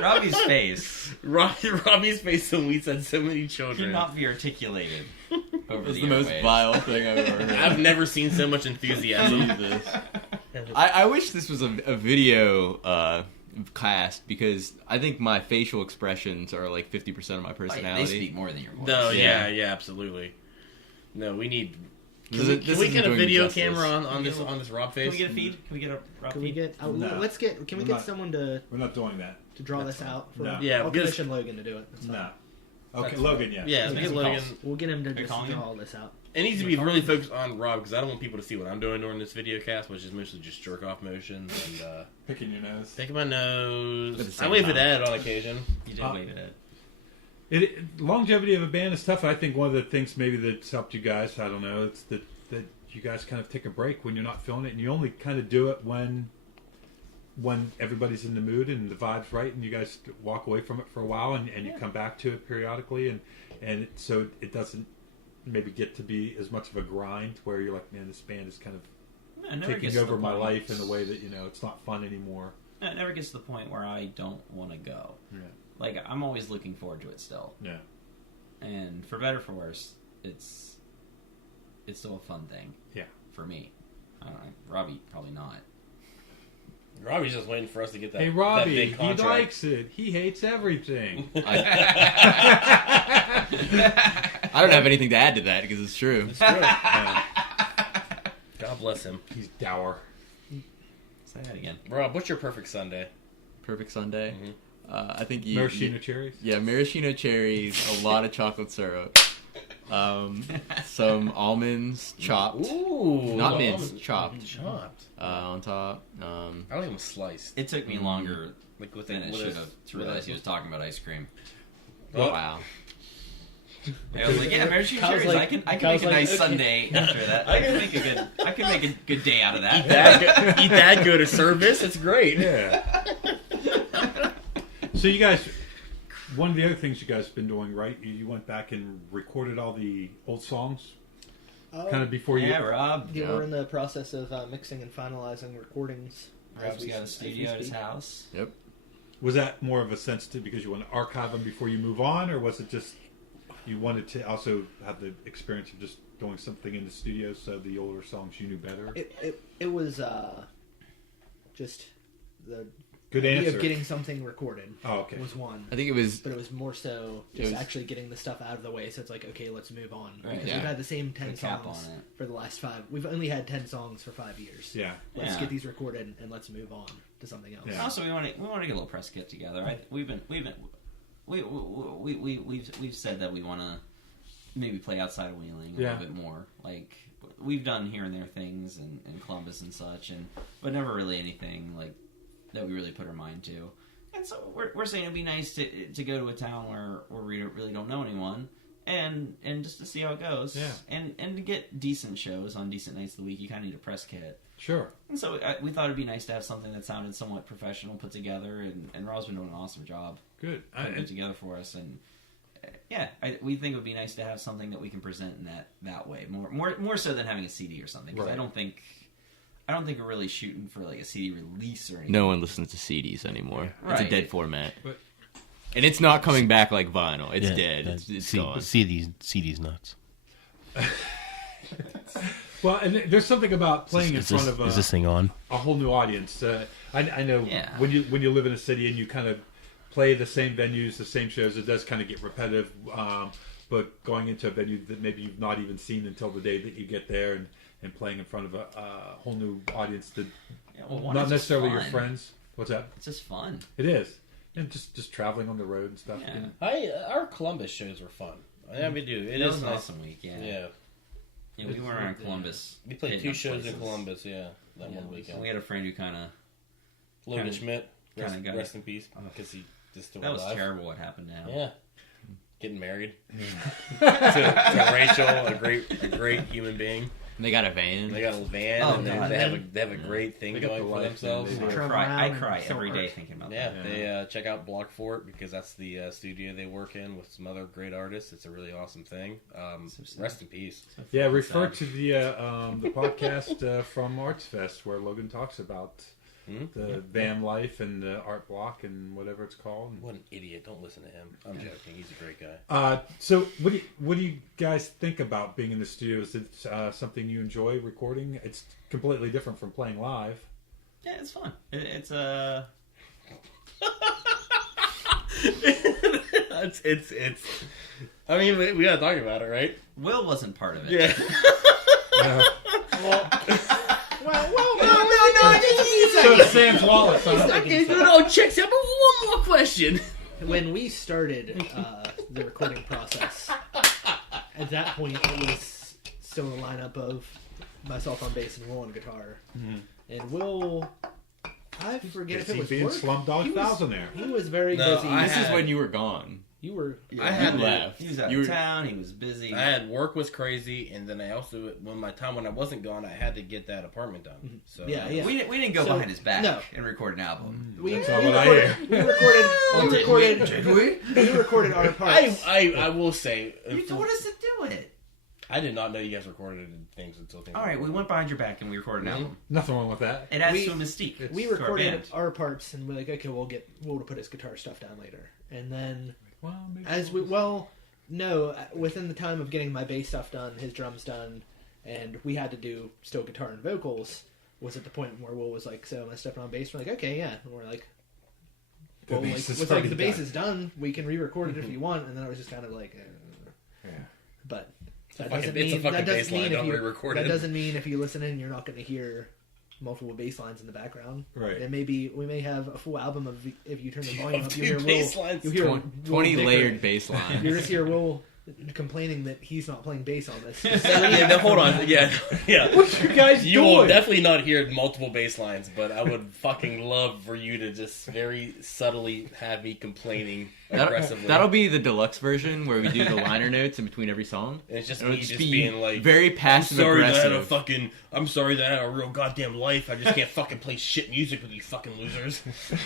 Robbie's face Robbie's face when we said so many children. could not be articulated over It's the the most airwaves. vile thing I've ever heard. I've never seen so much enthusiasm. Jesus. I wish this was a video cast, because I think my facial expressions are like 50% of my Like, personality. they speak more than your voice. No, Yeah. yeah, absolutely. No, we need. This Can is- we this get isn't a doing video justice. camera on Can we this get a- Rob Can face? we get a feed? Can we get a rough Can we feed? get? No. Let's get. Can we We're get not- someone to We're not doing that. draw this out? For, No. Yeah, I'll because- commission Logan to do it. That's fine. No. Okay, That's Logan. Yeah. Yeah, Let's make get some Logan. calls. We'll get him to Are you just calling draw him? all this out. It needs to be really focused on Rob, because I don't want people to see what I'm doing during this video cast, which is mostly just jerk off motions and Picking your nose. picking my At the nose. I same wave at time. Ed on occasion. You did wave it. Longevity of a band is tough. I think one of the things maybe that's helped you guys, I don't know, it's that you guys kind of take a break when you're not feeling it, and you only kind of do it when everybody's in the mood and the vibe's right, and you guys walk away from it for a while, and you come back to it periodically, so it doesn't maybe get to be as much of a grind where you're like, man, this band is kind of It never gets taking to over the my point- life in a way that it's not fun anymore. It never gets to the point where I don't want to go. Yeah. Like, I'm always looking forward to it still. Yeah. And for better or for worse, it's still a fun thing. Yeah. For me. I don't know. Robbie, probably not. Robbie's just waiting for us to get that. Hey, that Robbie, big he contract. likes it. He hates everything. I don't have anything to add to that, because it's true. It's true. Yeah. God bless him. He's dour. Say that again. Rob, what's your perfect Sunday? Perfect Sunday. Mhm. I think you... Maraschino cherries. Yeah, maraschino cherries, a lot of chocolate syrup, some almonds chopped, Ooh. not minced, chopped, Chopped. on top. I like them sliced. It took me longer Like with than it with should a- have to realize he was talking about ice cream. Wow. I was like, yeah, maraschino Kyle's cherries. like- I can Kyle's make a like, nice okay. Sunday after that. I can make a good day out of that. Eat that, go to service. It's great. Yeah. So you guys, one of the other things you guys have been doing, right? You went back and recorded all the old songs, kind of before you. Yeah, Rob. Yeah, we're in the process of mixing and finalizing recordings. Rob's got a studio at his house. Was that more of a sense to because you want to archive them before you move on, or was it just you wanted to also have the experience of just doing something in the studio so the older songs you knew better? It was just the Good idea answer. of getting something recorded. Oh, okay. Was one. I think it was... But it was more so It just was- actually getting the stuff out of the way. So it's like, okay, let's move on. Right. Because Yeah. we've had the same 10 Put a cap songs on it. for the last 5. We've only had 10 songs for 5 years. Yeah. Let's Yeah. get these recorded and let's move on to something else. Yeah. Also, we want to get a little press kit together. We've said that we want to maybe play outside of Wheeling a Yeah. little bit more. Like we've done here and there things in Columbus and such, but never really anything like that we really put our mind to. And so we're saying it'd be nice to go to a town where we really don't know anyone. And just to see how it goes, Yeah. and to get decent shows on decent nights of the week, you kind of need a press kit. Sure. And so we thought it'd be nice to have something that sounded somewhat professional put together, and Rob's been doing an awesome job Good. putting it together for us. And we think it would be nice to have something that we can present in that way, more so than having a CD or something. Because Right. I don't think we're really shooting for like a CD release or anything. No one listens to CDs anymore. It's a Right. dead format. But- And it's not coming back like vinyl. It's Yeah, dead. It's gone. CD's nuts. Well, and there's something about playing in Is front this, of is this thing on? a whole new audience. I know Yeah. when you live in a city and you kind of play the same venues, the same shows, it does kind of get repetitive. But going into a venue that maybe you've not even seen until the day that you get there and playing in front of a whole new audience that Yeah, well, one, not it's just necessarily your fun. friends. What's that? It's just fun. It is, and just traveling on the road and stuff. Yeah. Our Columbus shows were fun. Yeah, we do. It That is was an nice. awesome week. Yeah. Yeah. Yeah, we went around Columbus. We played hitting 2 up shows in places. Columbus, yeah, that Yeah, one weekend. we had a friend who kind of Logan kinda- Schmidt, rest, kinda got rest in peace, because he just still that was alive. terrible. What happened now? Yeah. Getting married to Rachel, a great human being. They got a van. They got a van, Oh, and God. they have a great thing They got going the for life, themselves. man. I Travel cry, I around cry and every so day hard. thinking about Yeah, that. they check out Block Fort because that's the studio they work in with some other great artists. It's a really awesome thing. So sad. Rest in peace. Yeah, refer Sad. to the podcast from Arts Fest where Logan talks about the van life and the art block and whatever it's called. What an idiot! Don't listen to him. I'm joking. He's a great guy. So what do you guys think about being in the studio? Is it something you enjoy recording? It's completely different from playing live. Yeah, it's fun. It's a. It's. I mean, we gotta talk about it, right? Will wasn't part of it. Yeah. So it's Sam's Wallace. Huh? No, checks out. But one more question. When we started the recording process, at that point it was still a lineup of myself on bass and Will on guitar. And Will, I forget if it was being work. Slumdog He was- Thousandaire. He was very No, busy. I This had- is when you were gone. You were. I had You to- left. He was out You of were- town. He was busy. I had work was crazy, and then I also when I wasn't gone, I had to get that apartment done. So Yeah, yeah. We didn't go So, behind his back no. and record an album. We That's not what I hear. we recorded our parts. I will say, You told us to do it. I did not know you guys recorded things until things. All right, we went behind your back and we recorded an album. Nothing wrong with that. It adds We- to a mystique. We to our recorded band. our parts and we're like, okay, we'll get Will to put his guitar stuff down later. And then Well, maybe within the time of getting my bass stuff done, his drums done, and we had to do still guitar and vocals, was at the point where Will was like, so am I stepping on bass? We're like, okay, yeah. And we're like, The well, bass is the already bass done. is done. We can re-record it if you want. And then I was just kind of like, Yeah. but that fucking- doesn't it's a mean fucking that doesn't bass line, mean if don't you re-record that it. doesn't mean if you listen in, you're not going to hear multiple bass lines in the background. Right. And maybe we may have a full album of if you turn the volume up, you hear Two Will. bass lines. You hear 20 Will layered bicker. bass line. You just hear Will complaining that he's not playing bass on this. Yeah, no, hold on. Yeah. What you guys You doing? will definitely not hear multiple bass lines, but I would fucking love for you to just very subtly have me complaining aggressively. That'll be the deluxe version where we do the liner notes in between every song. And it's just It'll me just just be being like, very I'm passive sorry that I had a aggressive. fucking. I'm sorry that I had a real goddamn life. I just can't fucking play shit music with you fucking losers.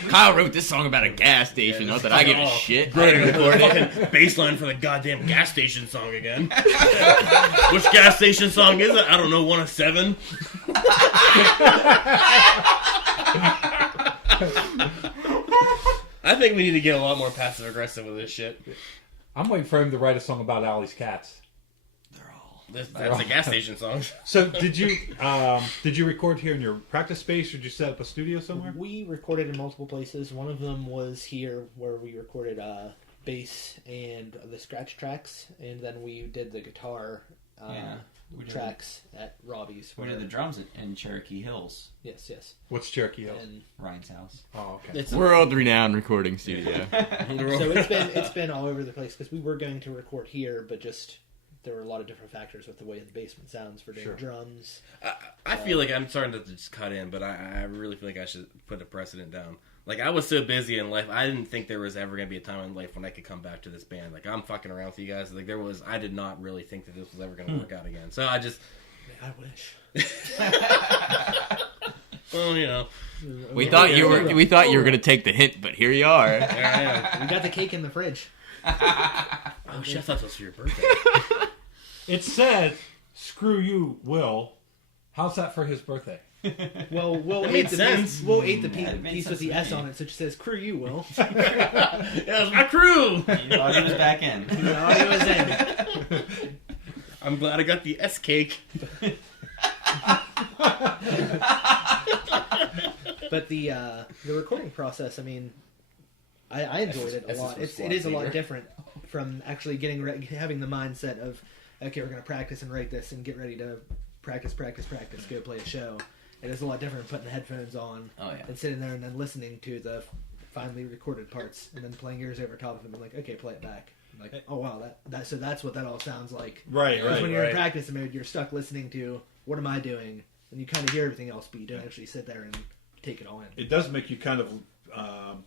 Kyle wrote this song about a gas station. Not that I give a shit. Great, fucking bass line for the goddamn gas station song again. Which gas station song is it? I don't know. 1 of 7. I think we need to get a lot more passive aggressive with this shit. I'm waiting for him to write a song about Allie's cats. That's a gas station song. So did you record here in your practice space, or did you set up a studio somewhere? We recorded in multiple places. One of them was here where we recorded bass and the scratch tracks, and then we did the guitar we did tracks at Robbie's. We did the drums in Cherokee Hills, Yes, yes. What's Cherokee Hill? And Ryan's house. Oh, okay. It's World renowned recording studio. so it's been all over the place because we were going to record here, but just there were a lot of different factors with the way the basement sounds for doing Sure. drums. I feel like I'm starting to just cut in, but I really feel like I should put a precedent down. Like, I was so busy in life, I didn't think there was ever going to be a time in life when I could come back to this band. Like, I'm fucking around with you guys. Like, I did not really think that this was ever going to work out again. So I just, I wish. well, you know, We thought you were gonna take the hint, but here you are. there I am. We got the cake in the fridge. Oh, shit, I thought this was for your birthday. It said, "Screw you, Will." How's that for his birthday? Well, Will It ate made the sense. piece. Will ate the Yeah, it made piece with sense the to S me. on it, so it just says "Crew you, Will." That was my crew. You thought he was back in. The audio was in. I'm glad I got the S cake. But the recording process, I mean, I enjoyed it a S is lot. for It squad is a lot leader. different from actually having the mindset of, okay, we're going to practice and write this and get ready to practice, go play a show. It is a lot different putting the headphones on Oh yeah. and sitting there and then listening to the finally recorded parts and then playing yours over top of them and like, okay, play it back. I'm like, oh wow, so that's what that all sounds like. Right, Because when you're right. in practice mode, you're stuck listening to what am I doing, and you kind of hear everything else, but you don't actually sit there and take it all in. It does make you kind of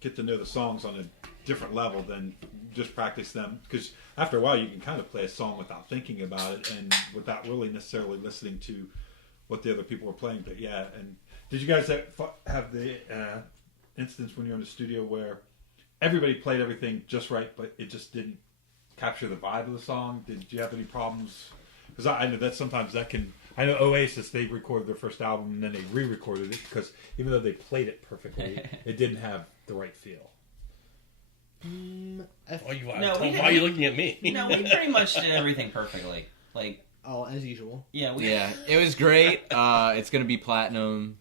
get to know the songs on a different level than just practice them, because after a while you can kind of play a song without thinking about it and without really necessarily listening to what the other people are playing. But yeah, and did you guys have the instance when you're in the studio where everybody played everything just right, but it just didn't capture the vibe of the song? Did you have any problems? Because I know that sometimes that can. I know Oasis, they recorded their first album and then they re-recorded it because even though they played it perfectly, it didn't have the right feel. Why are you looking at me? No, we pretty much did everything perfectly. Like, All as usual. yeah, Yeah, it was great. It's gonna be platinum.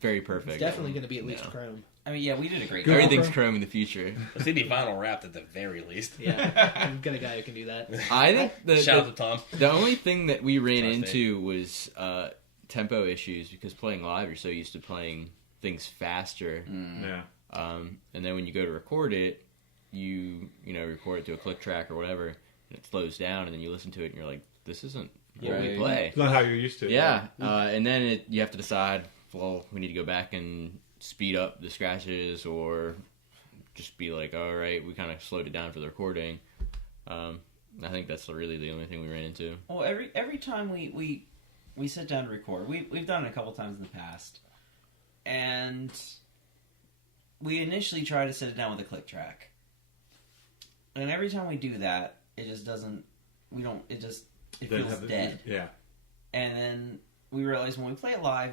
Very perfect. It's definitely going to be at least Yeah. chrome. I mean, yeah, we did a great Good. job. Everything's chrome in the future. It's gonna be vinyl wrapped at the very least. Yeah, I've got a guy who can do that. I think Shout out to Tom. the only thing that we ran Trust into was tempo issues, because playing live, you're so used to playing things faster. Yeah. And then when you go to record it, you record it to a click track or whatever, and it slows down, and then you listen to it, and you're like, this isn't what we Right. play. It's not how you're used to it. Yeah, and then you have to decide, well, we need to go back and speed up the scratches, or just be like, all right, we kind of slowed it down for the recording. I think that's really the only thing we ran into. Well, every time we sit down to record, we've done it a couple times in the past, and we initially try to sit it down with a click track, and every time we do that, it just doesn't. It Doesn't feels have the- dead. Yeah. And then we realize when we play it live,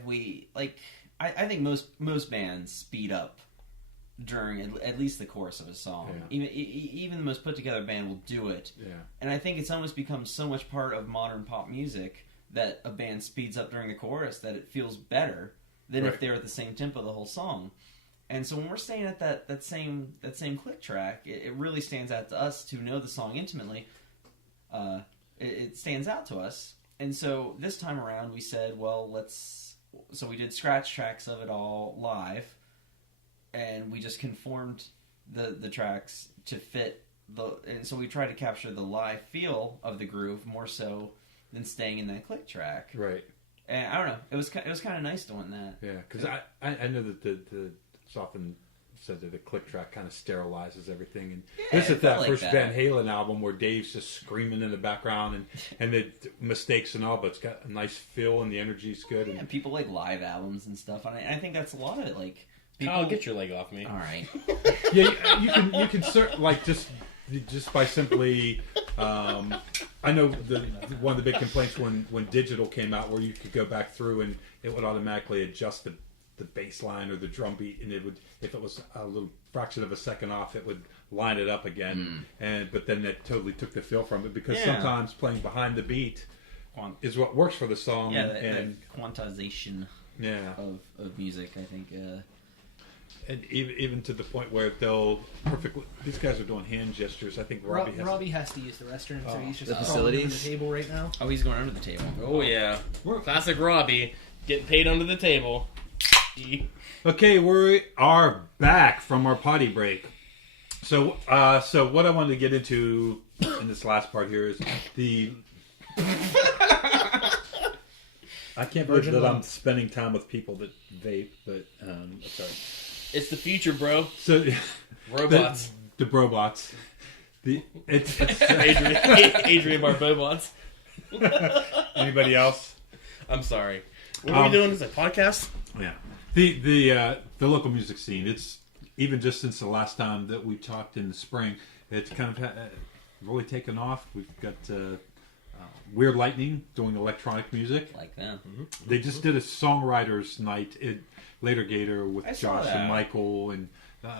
I think most bands speed up during at least the chorus of a song. Yeah. Even the most put together band will do it. Yeah. And I think it's almost become so much part of modern pop music that a band speeds up during the chorus that it feels better than Right. if they're at the same tempo the whole song. And so when we're staying at that same click track, it really stands out to us to know the song intimately. It stands out to us. And so this time around we said, well, so we did scratch tracks of it all live, and we just conformed the tracks to fit and so we tried to capture the live feel of the groove more so than staying in that click track. Right. And I don't know, it was kind of nice doing that. Yeah, because I know that it's often said that the click track kind of sterilizes everything, and Yeah, this it is that felt like first that. Van Halen album where Dave's just screaming in the background and the mistakes and all, but it's got a nice feel and the energy's good. Yeah, And people like live albums and stuff, and I think that's a lot of it. Like, people, Kyle, get your leg off me. all right. yeah, you can like just by simply. I know one of the big complaints when digital came out, where you could go back through and it would automatically adjust the bass line or the drum beat, and it would, if it was a little fraction of a second off, it would line it up again. But then that totally took the feel from it, because Yeah. sometimes playing behind the beat is what works for the song. Yeah, and the quantization yeah, of music, I think. and even to the point where they'll perfectly. These guys are doing hand gestures. I think Robbie has to use the restroom, so he's just The crawling under facilities? the table right now. Oh, he's going under the table. Oh yeah, classic Robbie getting paid under the table. Okay, we are back from our potty break. So what I wanted to get into in this last part here is the. I can't believe that I'm spending time with people that vape, but sorry. It's the future, bro. So Robots. the brobots. It's Adrian Barbobots. anybody else? I'm sorry. What are we doing? Is it a podcast? Yeah. The local music scene. It's even just since the last time that we talked in the spring, it's kind of really taken off. We've got Weird Lightning doing electronic music. Like them. They just did a songwriters night at Later Gator with I saw Josh that. and Michael and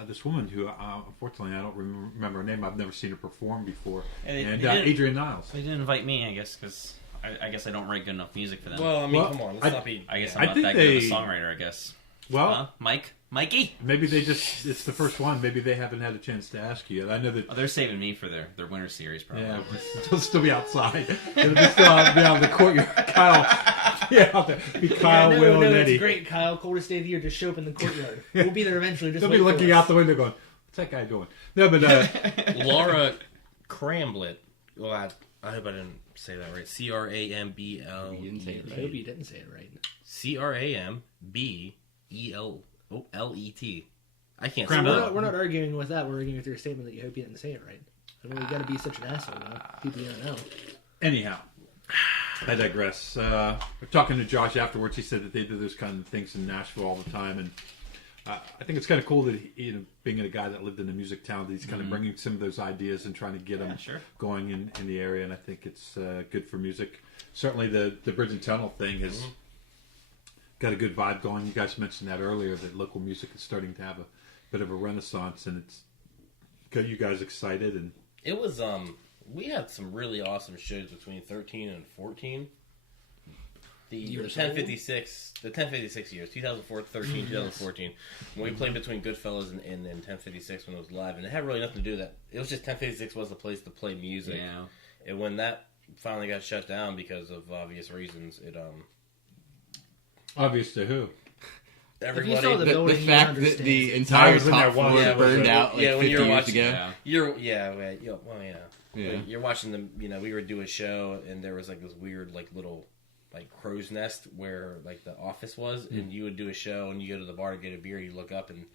this woman who unfortunately I don't remember her name. I've never seen her perform before. Yeah, they and did- Adrian Niles. They didn't invite me, I guess, because I guess I don't write good enough music for them. Well, I mean, Well, come on. Let's I- not be. I guess I I'm not think that good of a they- songwriter, I guess. Well, Huh? Mike? Mikey. Maybe it's the first one. Maybe they haven't had a chance to ask you. I know that. Oh, they're saving me for their winter series, probably. Yeah, they'll still be outside. It'll be still be out in the courtyard. Kyle, out there. Be Kyle, Will, and Eddie. It's great, Kyle. Coldest day of the year. Just show up in the courtyard. We'll be there eventually. Just They'll be looking out the window, going, "What's that guy doing?" No, but Laura Cramblett. Well, I hope I didn't say that right. CRAMBL. You didn't say it I right. hope you didn't say it right. CRAMBELLET. I can't Cramblett. spell. We're not arguing with that. We're arguing with your statement that you hope you didn't say it right. I mean, you got to be such an asshole now. People you don't know. anyhow, I digress. We're talking to Josh afterwards. He said that they do those kind of things in Nashville all the time, and I think it's kind of cool that being a guy that lived in a music town, that he's kind of bringing some of those ideas and trying to get them going in the area. And I think it's good for music. Certainly, the Bridge and Tunnel thing has got a good vibe going. You guys mentioned that earlier, that local music is starting to have a bit of a renaissance, and it's got you guys excited. And it was we had some really awesome shows between 13 and 14. The 1056 years, 2004, 13, 2014. When we played between Goodfellas and 1056 when it was live, and it had really nothing to do with that. It was just 1056 was the place to play music. Yeah. And when that finally got shut down because of obvious reasons, it obvious to who? everybody. If you saw the The building, you fact that understand. the I entire was in top there floor watching. burned out like when 50 you were years watching, ago. You're watching them. We would do a show, and there was like this weird little crow's nest where the office was, and you would do a show, and you go to the bar to get a beer. You look up, and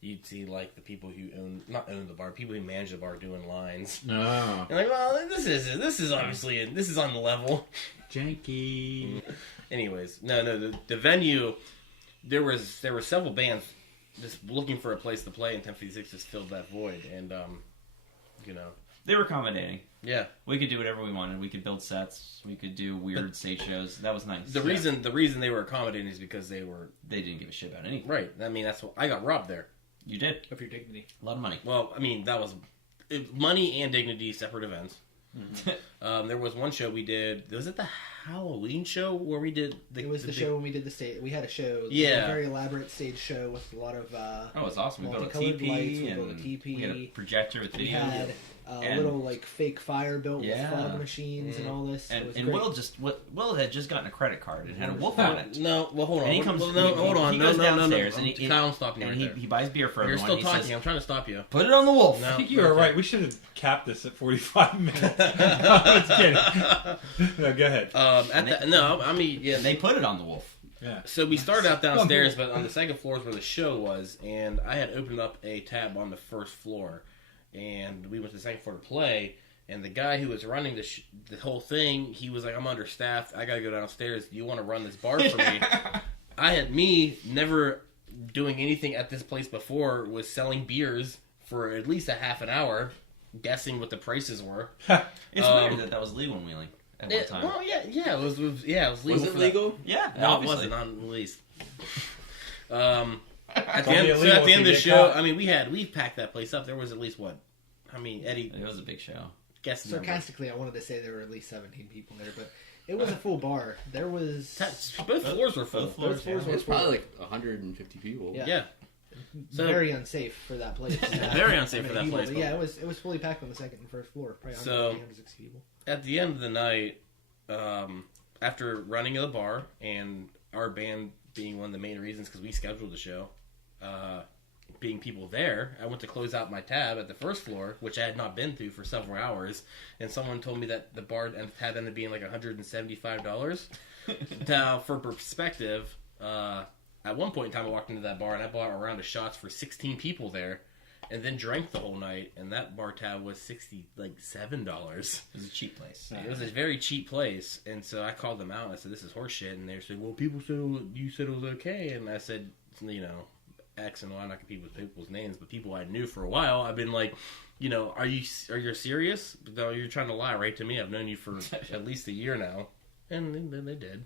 you'd see the people who not own the bar, people who manage the bar doing lines. No, You're like, well, this is obviously this is on the level. janky. Anyways, no, the venue. There were several bands just looking for a place to play, and 1056 just filled that void, and They were accommodating. yeah. We could do whatever we wanted. We could build sets. We could do weird stage shows. That was nice. The reason they were accommodating is because they didn't give a shit about anything. right. I mean, that's what I got robbed there. You did. Of your dignity. A lot of money. Well, I mean, that was money and dignity, separate events. There was one show we did. Was it the Halloween show where we did? It was the show when we did the stage. We had a show. Yeah. A very elaborate stage show with a lot of. Oh, it was awesome. We built a multicolored lights, teepee, we and built a teepee. we had a projector with We video. had a And- little fake fire built with Yeah. fog machines and all this. It And, was and great. Will had just gotten a credit card and had a wolf on it. No, well, hold on. And he comes. hold on. He No, goes no, downstairs no. and he Kyle, I'm stopping you and right there. he buys beer for You're everyone. still He talking. says, I'm trying to stop you. put it on the wolf. No. I think you were right. We should have capped this at 45 minutes. I was kidding. No, go ahead. Yeah. And they put it on the wolf. Yeah. So we started out downstairs, but on the second floor is where the show was, and I had opened up a tab on the first floor, and we went to the second floor to play. And the guy who was running the whole thing, he was like, "I'm understaffed. I gotta go downstairs. Do you want to run this bar for me?" I had never doing anything at this place before, was selling beers for at least a half an hour, guessing what the prices were. It's weird that was legal in Wheeling at one time. Well, it was legal. Was it for that. legal? Yeah, No, obviously. it wasn't, not in the least. At It's the only end, illegal at the if end you of the get show, caught. I mean, we packed that place up. There was at least Eddie, It was a big show. guess the number. Sarcastically, I wanted to say there were at least 17 people there, but it was a full bar. There was. Both floors were full. Both floors, Both floors yeah. were It's probably like 150 people. Yeah. Yeah. So very unsafe for that place. Very unsafe for that place. Yeah, it was fully packed on the second and first floor. Probably So- 160 people. at the end of the night, after running the bar and our band being one of the main reasons because we scheduled the show, being people there, I went to close out my tab at the first floor, which I had not been to for several hours, and someone told me that the bar tab ended up being like $175. Now, for perspective, at one point in time I walked into that bar and I bought a round of shots for 16 people there, and then drank the whole night, and that bar tab was $7. It was a cheap place. It was a very cheap place, and so I called them out and I said, "This is horseshit." And they said, "Well, people said you said it was okay," and I said, X and Y. I'm not gonna with people's names, but people I knew for a while. I've been like, are you serious? No, you're trying to lie right to me. I've known you for at least a year now, and then they did.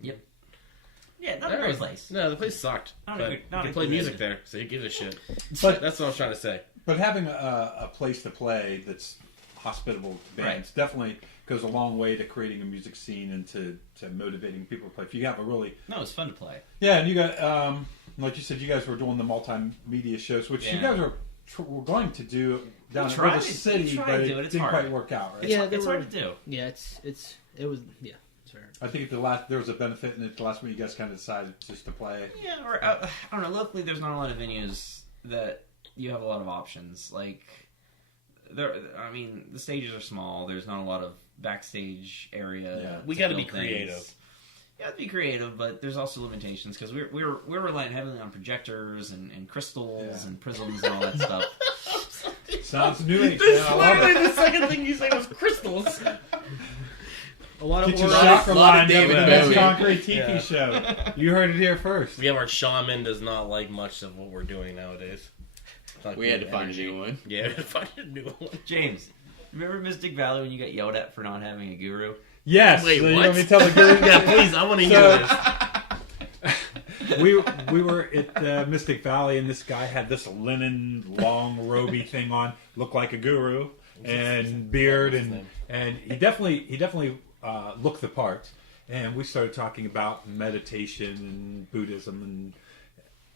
Yep. Yeah, not a great place. No, the place sucked. Not a But good- you not can a play good music reason. there, so who gives a shit? But That's what I was trying to say. But having a place to play that's hospitable to bands definitely goes a long way to creating a music scene and to motivating people to play. If you have a really No, it's fun to play. and you got like you said, you guys were doing the multimedia shows, which you Yeah. guys were going to do down in tried- River City, we tried but to it do it. It's didn't hard. quite work out, right? Yeah, It's hard to do. Yeah, it's very hard. I think at the last there was a benefit, and at the last one you guys kind of decided just to play. Yeah, or I don't know. Luckily, there's not a lot of venues that you have a lot of options. Like, the stages are small. There's not a lot of backstage area. Yeah. We to got to be build things. creative. You have to be creative, but there's also limitations because we're relying heavily on projectors and crystals and prisms and all that stuff. Sounds new age. Man. I love it. the second thing you say was crystals. A lot of Get your aura. chakra lot of lined up David with the best Bowie. Concrete TeePee Yeah. show. You heard it here first. We have our shaman does not like much of what we're doing nowadays. Not We had to good find energy. a new one. Yeah, we had to find a new one. James, remember Mystic Valley when you got yelled at for not having a guru? Yes. Wait, so you what? want me to tell the guru? Yeah, please, I want to hear So- this. we were at Mystic Valley, and this guy had this linen long roby thing on, looked like a guru, and beard, and he definitely looked the part. And we started talking about meditation and Buddhism and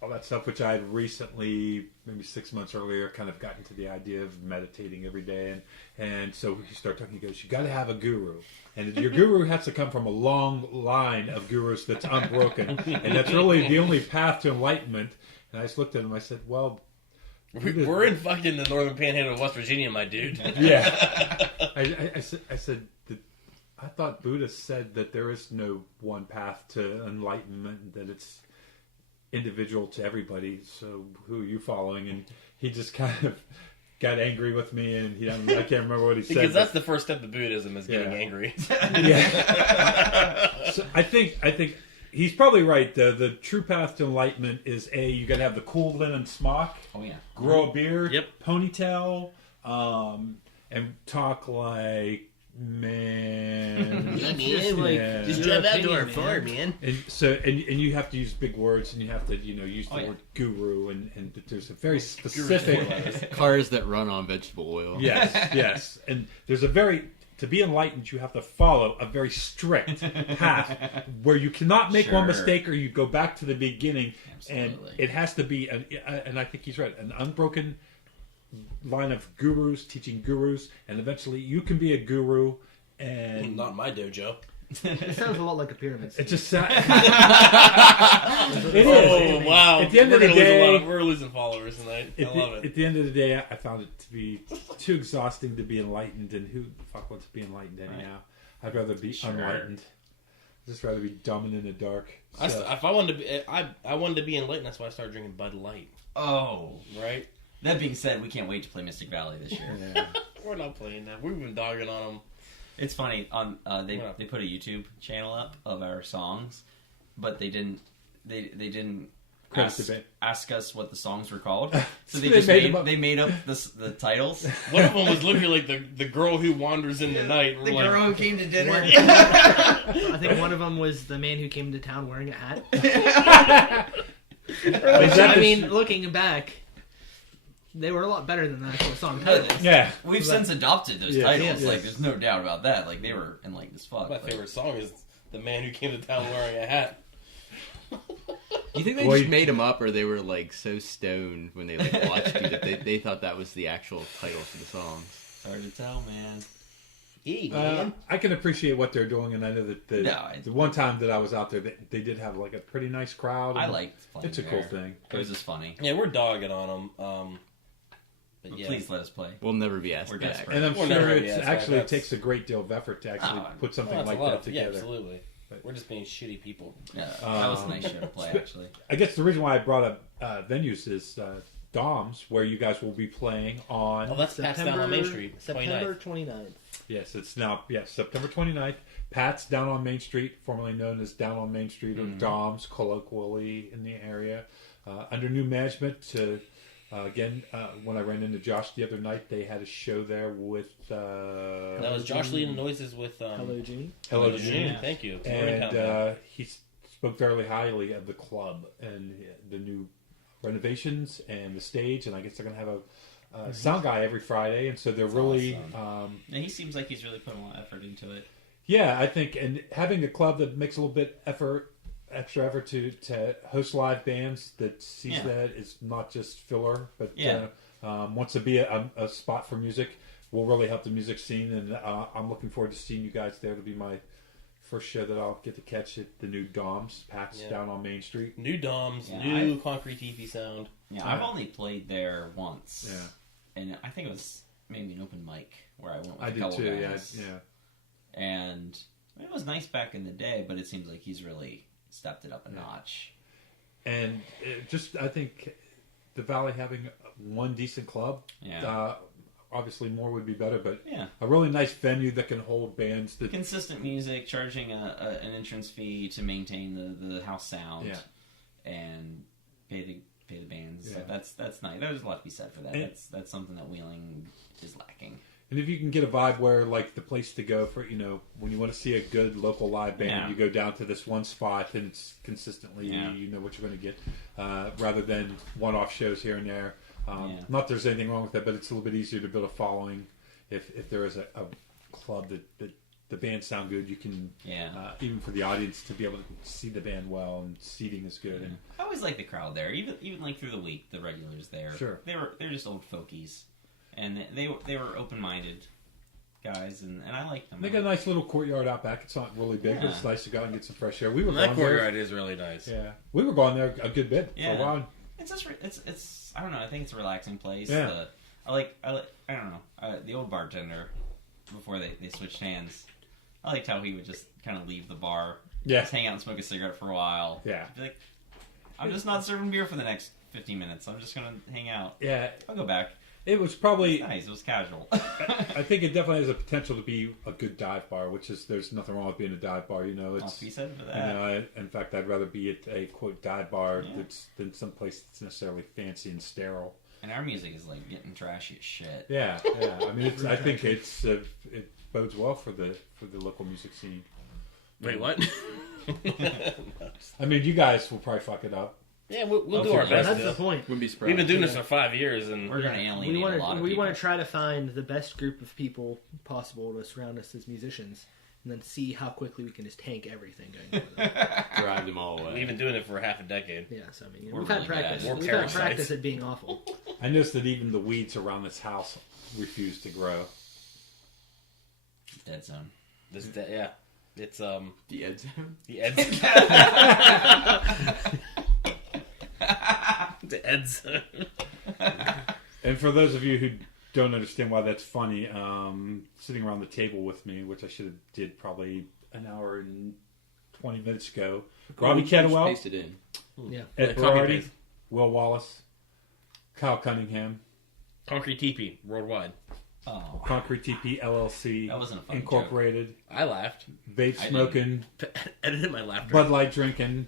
all that stuff, which I had recently, maybe 6 months earlier, kind of gotten to the idea of meditating every day. And so we started talking. He goes, "You got to have a guru, and your guru has to come from a long line of gurus that's unbroken, and that's really the only path to enlightenment." And I just looked at him. I said, "Well, We're in fucking the northern panhandle of West Virginia, my dude. yeah." I said, I thought Buddha said that there is no one path to enlightenment, that it's individual to everybody. So who are you following? And he just kind of got angry with me, and I can't remember what he said. Because that's the first step to Buddhism is getting Yeah. angry. Yeah. So I think he's probably right. The true path to enlightenment is you got to have the cool linen smock, Oh yeah. grow a beard, Yep. ponytail, and talk like man. Yeah, man. Yeah. Just Your drive out to opinion, our man. farm, man. And you have to use big words, and you have to use the Oh, yeah. word guru, and there's a very specific. Cars that run on vegetable oil. Yes, and there's to be enlightened, you have to follow a very strict path where you cannot make one Sure. mistake, or you go back to the beginning. Absolutely. And it has to be, and I think he's right, an unbroken line of gurus teaching gurus, and eventually you can be a guru. And Not my dojo. It sounds a lot like a pyramid scheme. it just it is. Oh, wow. At the end of the We're gonna lose a lot day, we're losing followers tonight. I love it. At the end of the day, I found it to be too exhausting to be enlightened, and who the fuck wants to be enlightened anyhow? I'd rather be unenlightened. I'd just rather be dumb and in the dark. So, If I wanted to be, I wanted to be enlightened. That's why I started drinking Bud Light. Oh. Right? That being said, we can't wait to play Mystic Valley this year. yeah. We're not playing that. We've been dogging on them. It's funny on they put a YouTube channel up of our songs, but they didn't ask us what the songs were called. So they They just made them up. they made up the titles. One of them was literally like the girl who wanders in the night. The girl who came to dinner. I think one of them was the man who came to town wearing a hat. Looking back, they were a lot better than the actual song titles. Yeah. We've since adopted those Yes, titles. yes. Like, there's no doubt about that. Like, they were enlightened as fuck. My Like, favorite song is "The Man Who Came to Town Wearing a Hat." You think they Well, just you- made them up, or they were like so stoned when they like watched you that they thought that was the actual title for the songs? hard to tell, man. Hey, man. I can appreciate what they're doing, and I know that No, the one time that I was out there, they did have like a pretty nice crowd. I and liked playing It's a there. cool thing. It was just funny. Yeah, we're dogging on them. But But yeah. please let us play. We'll never be asked We're back. desperate. And I'm We're sure never- it yeah, actually that's- takes a great deal of effort to actually Oh, put something Well, that's like a lot that of, together. Yeah, absolutely. But- We're just being shitty people. Yeah, that was a nice show to play, actually. I guess the reason why I brought up venues is Dom's, where you guys will be playing on. Oh, that's Pat's down on Main Street. September 29th. 29th. Yes, it's now September 29th. Pat's down on Main Street, formerly known as Down on Main Street, or Dom's, colloquially in the area, under new management. Again, when I ran into Josh the other night, they had a show there with. That was Josh leading noises with Hello, June. Hello, June. June. Thank you. And he spoke fairly highly of the club and the new renovations and the stage. And I guess they're going to have a sound guy every Friday. And so they're really. Yeah, he seems like he's really putting a lot of effort into it. Yeah, I think, and having a club that makes a little bit effort extra effort to host live bands that sees Yeah. that it's not just filler, but Yeah. wants to be a spot for music. Will really help the music scene, and I'm looking forward to seeing you guys there. It'll be my first show that I'll get to catch at the new Dom's PAX down on Main Street. New Doms, Yeah, new Concrete TeePee sound. Yeah, I've only played there once. Yeah. And I think it was maybe an open mic where I went with I a did couple too. guys. Yeah. And it was nice back in the day, but it seems like he's really stepped it up a notch. And I think the Valley having one decent club. Yeah. Obviously, more would be better, but Yeah. a really nice venue that can hold bands. That Consistent music, charging an entrance fee to maintain the house sound, and pay the bands. Yeah. So that's nice. There's a lot to be said for that. And- That's something that Wheeling is lacking. And if you can get a vibe where, like, the place to go for, when you want to see a good local live band, Yeah. you go down to this one spot and it's consistently, you know what you're going to get, rather than one-off shows here and there. Not that there's anything wrong with that, but it's a little bit easier to build a following if there is a club that the bands sound good. You can, even for the audience, to be able to see the band well, and seating is good. And I always like the crowd there, even like through the week, the regulars there. Sure. They're just old fogies, and they were open-minded guys, and I like them. they got a nice little courtyard out back. It's not really big, but it's nice to go out and get some fresh air. We were That going courtyard there. is really nice. Yeah, we were going there a good bit for a while. It's just it's I don't know. I think it's a relaxing place. Yeah. I don't know. The old bartender before they switched hands. I liked how he would just kind of leave the bar, just hang out and smoke a cigarette for a while. Yeah. Be like, I'm just not serving beer for the next 15 minutes. I'm just gonna hang out. Yeah, I'll go back. it was probably. It was nice. It was casual. I think it definitely has a potential to be a good dive bar, which is there's nothing wrong with being a dive bar. It's Not to be said for that. in fact, I'd rather be at a quote dive bar than someplace that's necessarily fancy and sterile. And our music is like getting trashy as shit. Yeah. I mean, I think it bodes well for the local music scene. Wait, what? I mean, you guys will probably fuck it up. Yeah, we'll do our best. That's Bill. the point. Wouldn't be surprised. We've been doing this for 5 years, and We're gonna alienate a lot of people. We want to try to find the best group of people possible to surround us as musicians, and then see how quickly we can just tank everything going forward. drive them all away. we've been doing it for half a decade. Yeah, so I mean, We're we've had really practice. bad. We're We've had parasites. practice at being awful. I noticed that even the weeds around this house refuse to grow. Dead zone. It's The Ed Zone. the Eds. The Eds. And for those of you who don't understand why that's funny, sitting around the table with me, which I should have did probably an hour and 20 minutes ago, Robbie Kettlewell, Paste it in. Yeah. Ed Copy Berardi, paste. Will Wallace, Kyle Cunningham, Concrete TeePee worldwide. Oh, Concrete TeePee LLC, That wasn't a funny Incorporated, I laughed. vape I smoking, Edited my laughter. Bud Light drinking,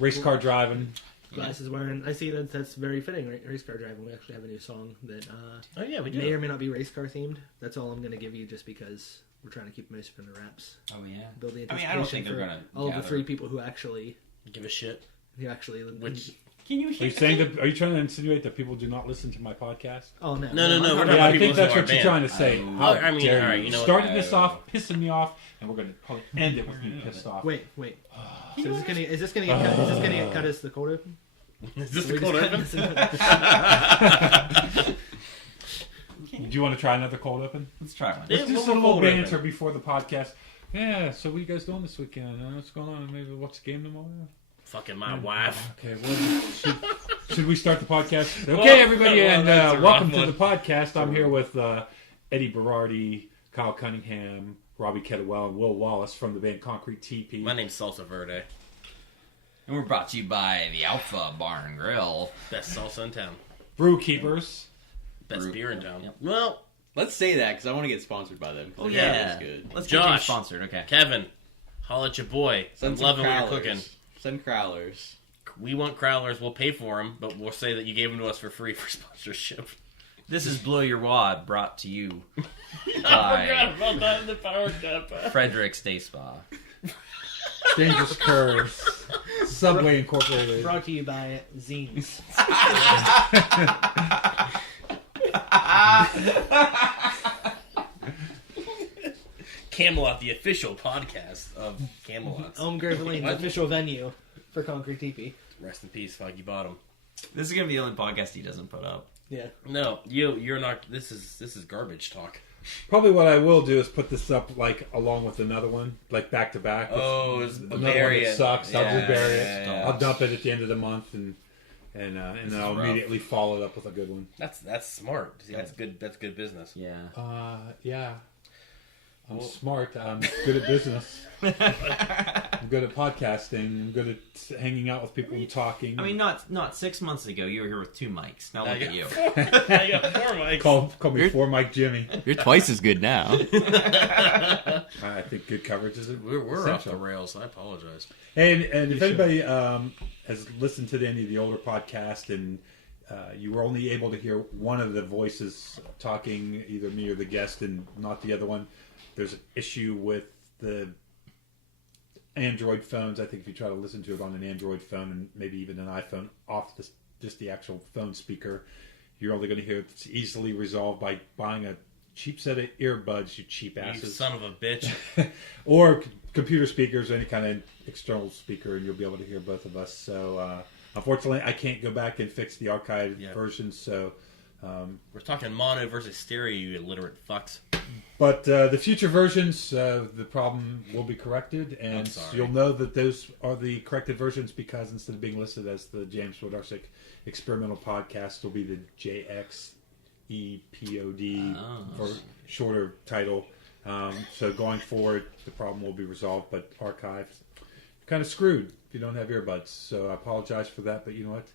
race car driving. Glasses wearing. I see that's very fitting. Race car driving. We actually have a new song that Oh yeah, we do. may or may not be race car themed. That's all I'm going to give you, just because we're trying to keep most of it in the wraps. oh yeah. Build the I mean, anticipation I don't think they're for gonna all of the gather. 3 people who actually Give a shit. Which Can you Are hear? you saying that? Are you trying to insinuate that people do not listen to my podcast? Oh no! No, we're Yeah, talking about I people think who that's are what you're banned. trying to say. How I mean, dare all right, you? you know what? Started this off, pissing me off, and we're going to probably end it with me pissed off. Wait. So is this gonna get cut? Is this gonna get cut as the cold open? Is this Are we the cold just open? cutting this in? Do you want to try another cold open? Let's try one. Yeah, Let's do we'll some go little cold open. banter before the podcast. Yeah, so what are you guys doing this weekend? What's going on? Maybe what's the game tomorrow? Fucking my wife. Okay, well, should we start the podcast? Okay, everybody, well, and that's a welcome rough to the one. podcast. I'm here with Eddie Berardi, Kyle Cunningham, Robbie Kettlewell, and Will Wallace from the band Concrete TeePee. My name's Salsa Verde. And we're brought to you by the Alpha Bar and Grill. Best salsa in town. Brew Keepers. Best Brew- beer in town. Yep. Well, Let's say that because I want to get sponsored by them. 'cause Oh the yeah, food is good. let's get you Josh. sponsored. Okay. Kevin, holla at your boy. I'm Send some loving what you're crowlers. cooking. Send crowlers. We want crowlers. We'll pay for them, but we'll say that you gave them to us for free for sponsorship. This is Blow Your Wad, brought to you I forgot by about that in the power cut. Frederick's Day Spa. Dangerous Curves. Subway Incorporated. Brought to you by Zines. Camelot, the official podcast of Camelot. Elm Grove Lane, the What? official venue for Concrete TeePee. Rest in peace, Foggy Bottom. This is gonna be the only podcast he doesn't put up. Yeah. No, you're not. This is garbage talk. Probably what I will do is put this up like along with another one, like back to back. Oh, it's Another one bury that it. sucks. I'll just bury it. yeah. I'll dump it at the end of the month, and then I'll rough. immediately follow it up with a good one. That's smart. See, that's good. That's good business. Yeah. Yeah. I'm smart. I'm good at business. I'm good at podcasting. I'm good at hanging out with people and talking. I mean, not 6 months ago you were here with 2 mics. Now look at you. I got 4 mics. Call me for Mike Jimmy. You're twice as good now. I think good coverage is We're off essential. the rails. I apologize. And if anybody has listened to any of the older podcasts and you were only able to hear one of the voices talking, either me or the guest, and not the other one, there's an issue with the Android phones. I think if you try to listen to it on an Android phone and maybe even an iPhone off just the actual phone speaker, you're only going to hear it's easily resolved by buying a cheap set of earbuds, you cheap You asses. son of a bitch. Or computer speakers or any kind of external speaker, and you'll be able to hear both of us. So unfortunately I can't go back and fix the archived version, so We're talking mono versus stereo, you illiterate fucks. but the future versions, the problem will be corrected, I'm and sorry. you'll know that those are the corrected versions because instead of being listed as the James Wodarcyk Experimental Podcast, will be the JWExPod for shorter title. So going forward, the problem will be resolved, but archived. Kind of screwed if you don't have earbuds, so I apologize for that, but you know what?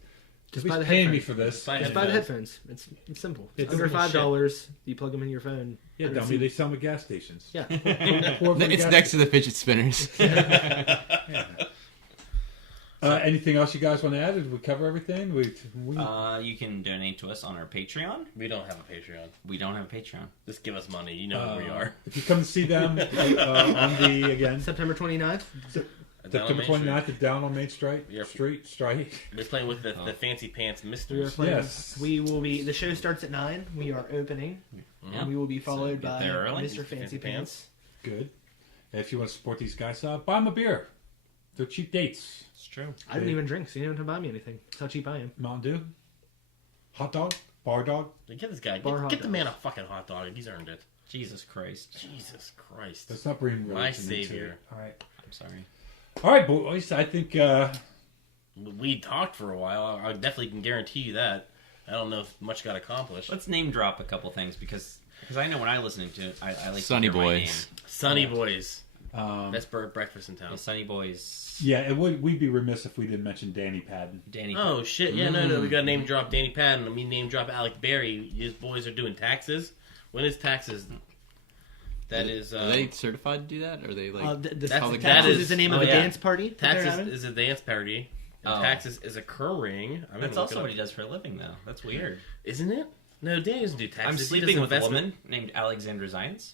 Just Nobody's buy the paying me headphones. for this. Just buy Just buy the headphones. It's simple. It's Under simple $5, you plug them in your phone. Yeah, dummy, they sell them at gas stations. Yeah. It's next to the fidget spinners. Anything else you guys want to add? Did we cover everything? We You can donate to us on our Patreon. We don't have a Patreon. We don't have a Patreon. Just give us money. You know who we are. If you come to see them on the again September 29th. September 29th at Down on Main Street. Yep. Street. We're playing with the fancy pants We are misters. playing. Yes. We will be. The show starts at 9. We are opening. Yeah. And we will be followed get by there early. Mr. Fancy Pants. Good. And if you want to support these guys, buy them a beer. They're cheap dates. It's true. I didn't even drink, so you don't have to buy me anything. That's how cheap I am. Mountain Dew. Hot dog. Bar dog. Get this guy. Bar hot Get the dogs. man a fucking hot dog. He's earned it. Jesus Christ. Jesus Christ. Let's not bring religion My into savior. it. All right. I'm sorry. All right, boys. I think We talked for a while. I definitely can guarantee you that. I don't know if much got accomplished. Let's name drop a couple things because I know when I listen to it, I like Sunny to hear my Boys. Sunny Boys. um, Best breakfast in town. name. The Sunny Boys. yeah, we'd be remiss if we didn't mention Danny Padden. Danny. Oh shit! Yeah, no. We got to name drop Danny Patton. I mean, name drop Alec Berry. His boys are doing taxes. When is taxes? That is. Are they certified to do that? Or are they like? That's- like that Taxes is the name of oh, the yeah. dance party. that they're Taxes having? is a dance party. And Oh. taxes is occurring. I'm That's gonna also look what it he does for a living, though. That's weird. up. Isn't it? No, Danny doesn't do taxes. I'm He sleeping does with a investment. woman named Alexandra Zions.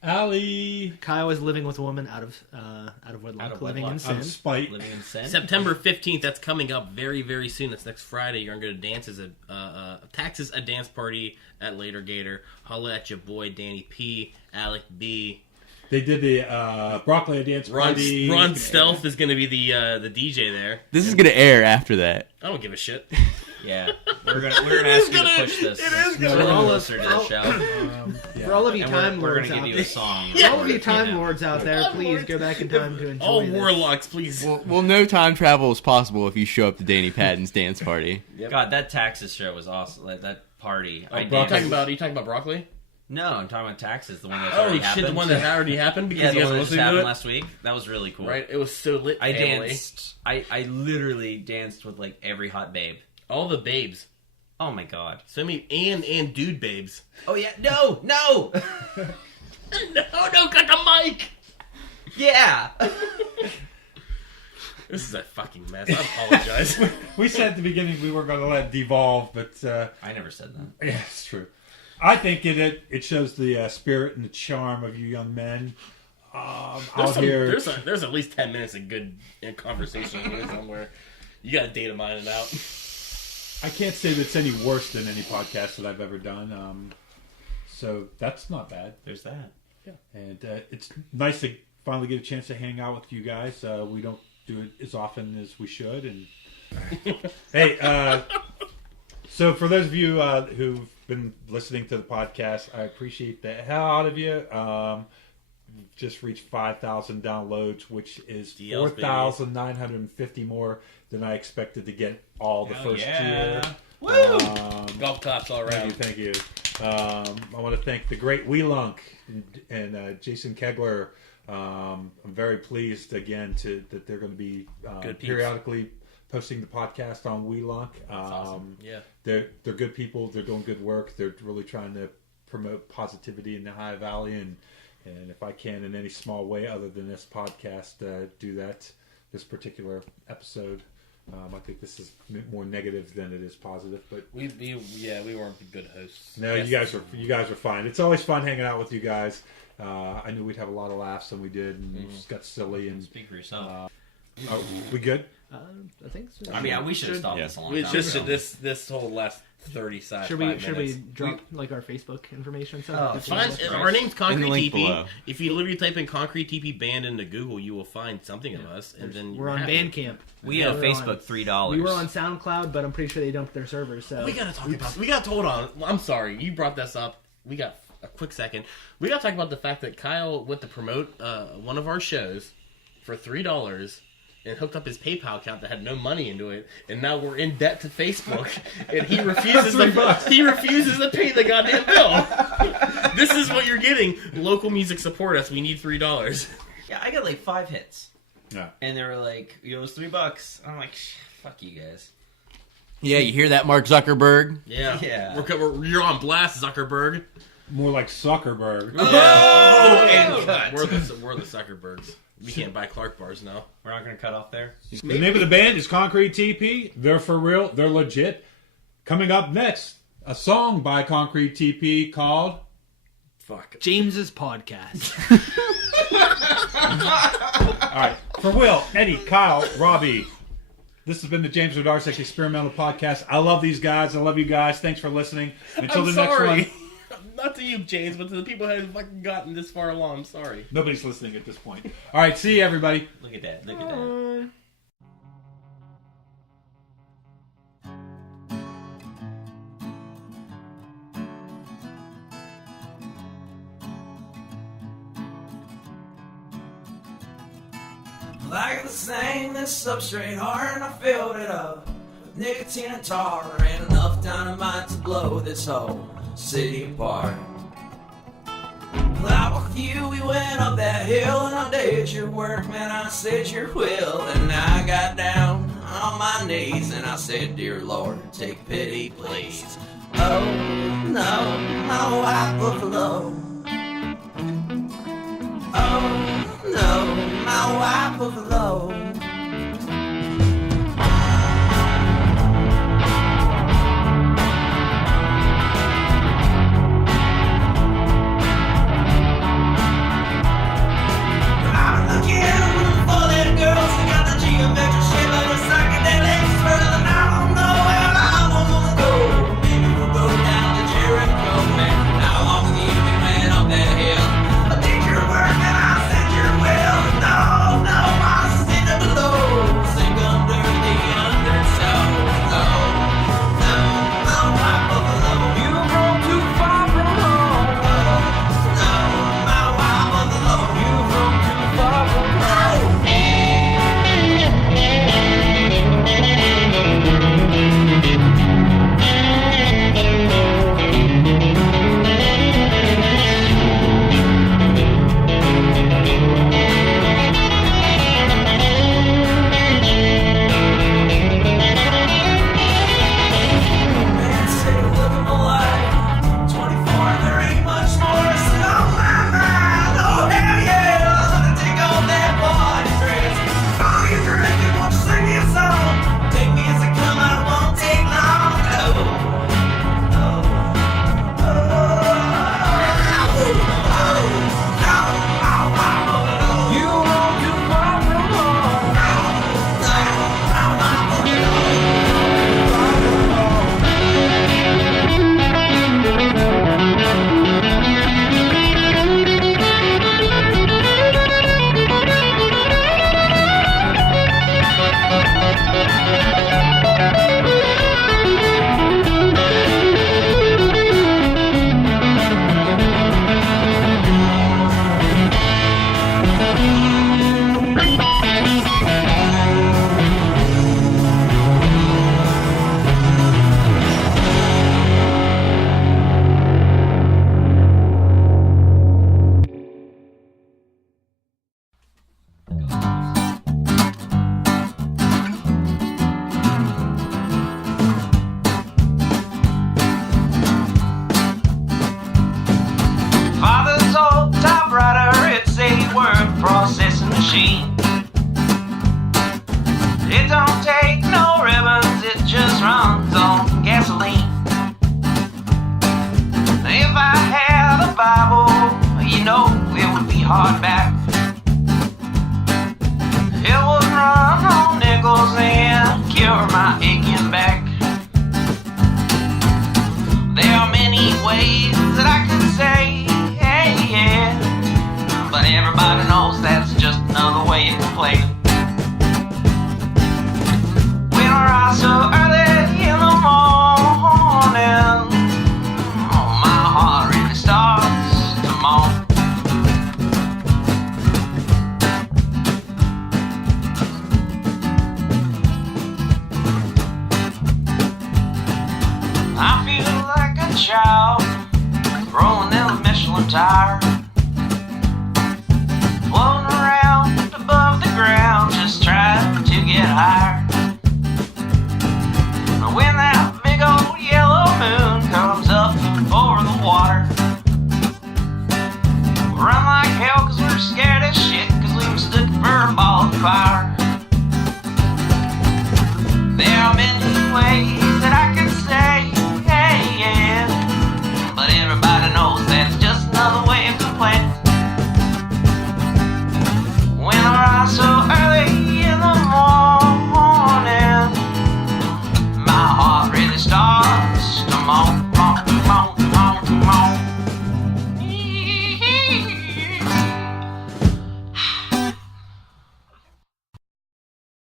Allie, Kyle is living with a woman out of wedlock, Out of living in wedlock. out of sin. spite. Living in sin. September 15th. That's coming up very, very soon. That's next Friday. You're gonna go to dances at taxes a dance party at Later Gator. Holla at your boy Danny P, Alec B. They did the broccoli dance party. Ron Stealth is gonna be the DJ there. This is gonna air after that. I don't give a shit. Yeah, we're gonna ask you to push this. It is We're gonna- closer to the show. Yeah. For all of you And time we're lords gonna out give you a there, song. for all of you You time know. lords out there, Time please lords. go back in time to enjoy All this. warlocks, please. Well, no time travel is possible if you show up to Danny Patton's dance party. God, that taxes show was awesome. Like, that party. Are you talking about broccoli? No, I'm talking about taxes. The one that Oh already shit, happened. the one that already happened because yeah, you the guys one were that just listening to happened it. last week. That was really cool. Right, it was so lit. I family. danced. I literally danced with like every hot babe. All the babes. Oh my god. So many and dude babes. Oh yeah. No. No. No, cut the mic. Yeah. This is a fucking mess. I apologize. We said at the beginning we were going to let it devolve, but I never said that. yeah, it's true. I think it shows the spirit and the charm of you young men. Out here, There's at least 10 minutes of good conversation here somewhere. You got to data mine it out. I can't say that's any worse than any podcast that I've ever done. So that's not bad. There's that. And it's nice to finally get a chance to hang out with you guys. We don't do it as often as we should. And hey, so for those of you who've been listening to the podcast, I appreciate the hell out of you. We've just reached 5,000 downloads, which is 4,950 more than I expected to get all the first year. Woo! Golf claps all around. Thank you. I want to thank the great Weelunk and Jason Kegler. I'm very pleased again that they're going to be periodically posting the podcast on Weelunk. Awesome. Yeah, they're good people. They're doing good work. They're really trying to promote positivity in the High Valley, and if I can in any small way other than this podcast, do that. This particular episode. I think this is more negative than it is positive, but we weren't good hosts. No, yes. you guys are fine. It's always fun hanging out with you guys. I knew we'd have a lot of laughs, and we did, and we just got silly. And speak for yourself. We good? I think so. I mean, we should have stopped this a long We time just ago. this whole last 35 Should minutes. we drop like our Facebook information? Our name's Concrete link TeePee. below. If you literally type in Concrete TeePee band into Google, you will find something of us, and then We're on Bandcamp. We have Facebook $3. We were on SoundCloud, but I'm pretty sure they dumped their servers. So We gotta talk about. We gotta hold on. I'm sorry, you brought this up. We got a quick second. We gotta talk about the fact that Kyle went to promote one of our shows for $3. And hooked up his PayPal account that had no money into it, and now we're in debt to Facebook, and he refuses to pay the goddamn bill. This is what you're getting. Local music support us. We need $3. Yeah, I got like 5 hits. Yeah. And they were like, it was $3. I'm like, fuck you guys. Yeah, you hear that, Mark Zuckerberg? Yeah. Yeah. You're on blast, Zuckerberg. More like Zuckerberg. Oh, and cut. We're the Zuckerbergs. We can't buy Clark bars now. We're not going to cut off there. The name of the band is Concrete TeePee. They're for real. They're legit. Coming up next, a song by Concrete TeePee called James's podcast. All right. For Will, Eddie, Kyle, Robbie, this has been the James Wodarcyk Experimental Podcast. I love these guys. I love you guys. Thanks for listening. Until I'm the sorry. next one. Not to you, James, but to the people who haven't fucking gotten this far along. I'm sorry. Nobody's listening at this point. All right. See you, everybody. Look at that. Look at that. Like the same, this substrate hard, and I filled it up with nicotine and tar, and enough dynamite to blow this whole city apart. Well, I walked you, we went up that hill, and I did your work, man, I said your will, and I got down on my knees, and I said, dear Lord, take pity, please. Oh, no, my white buffalo. Oh, no, my white buffalo. Go down to Jericho, man. Now I'm with you, man. machine. It don't take no ribbons, it just runs on gasoline. If I had a Bible, you know it would be hardback. It would run on nickels and cure my aching back. There are many ways that I could say, hey, yeah, but everybody knows that's just another way you can play it. When I rise so early in the morning, my heart really starts to moan. I feel like a child rolling in a Michelin tire, floating around above the ground, just trying to get higher. When that big old yellow moon comes up over the water, we run like hell cause we're scared as shit, cause we mistook it for a ball of fire. There are many ways that I could say,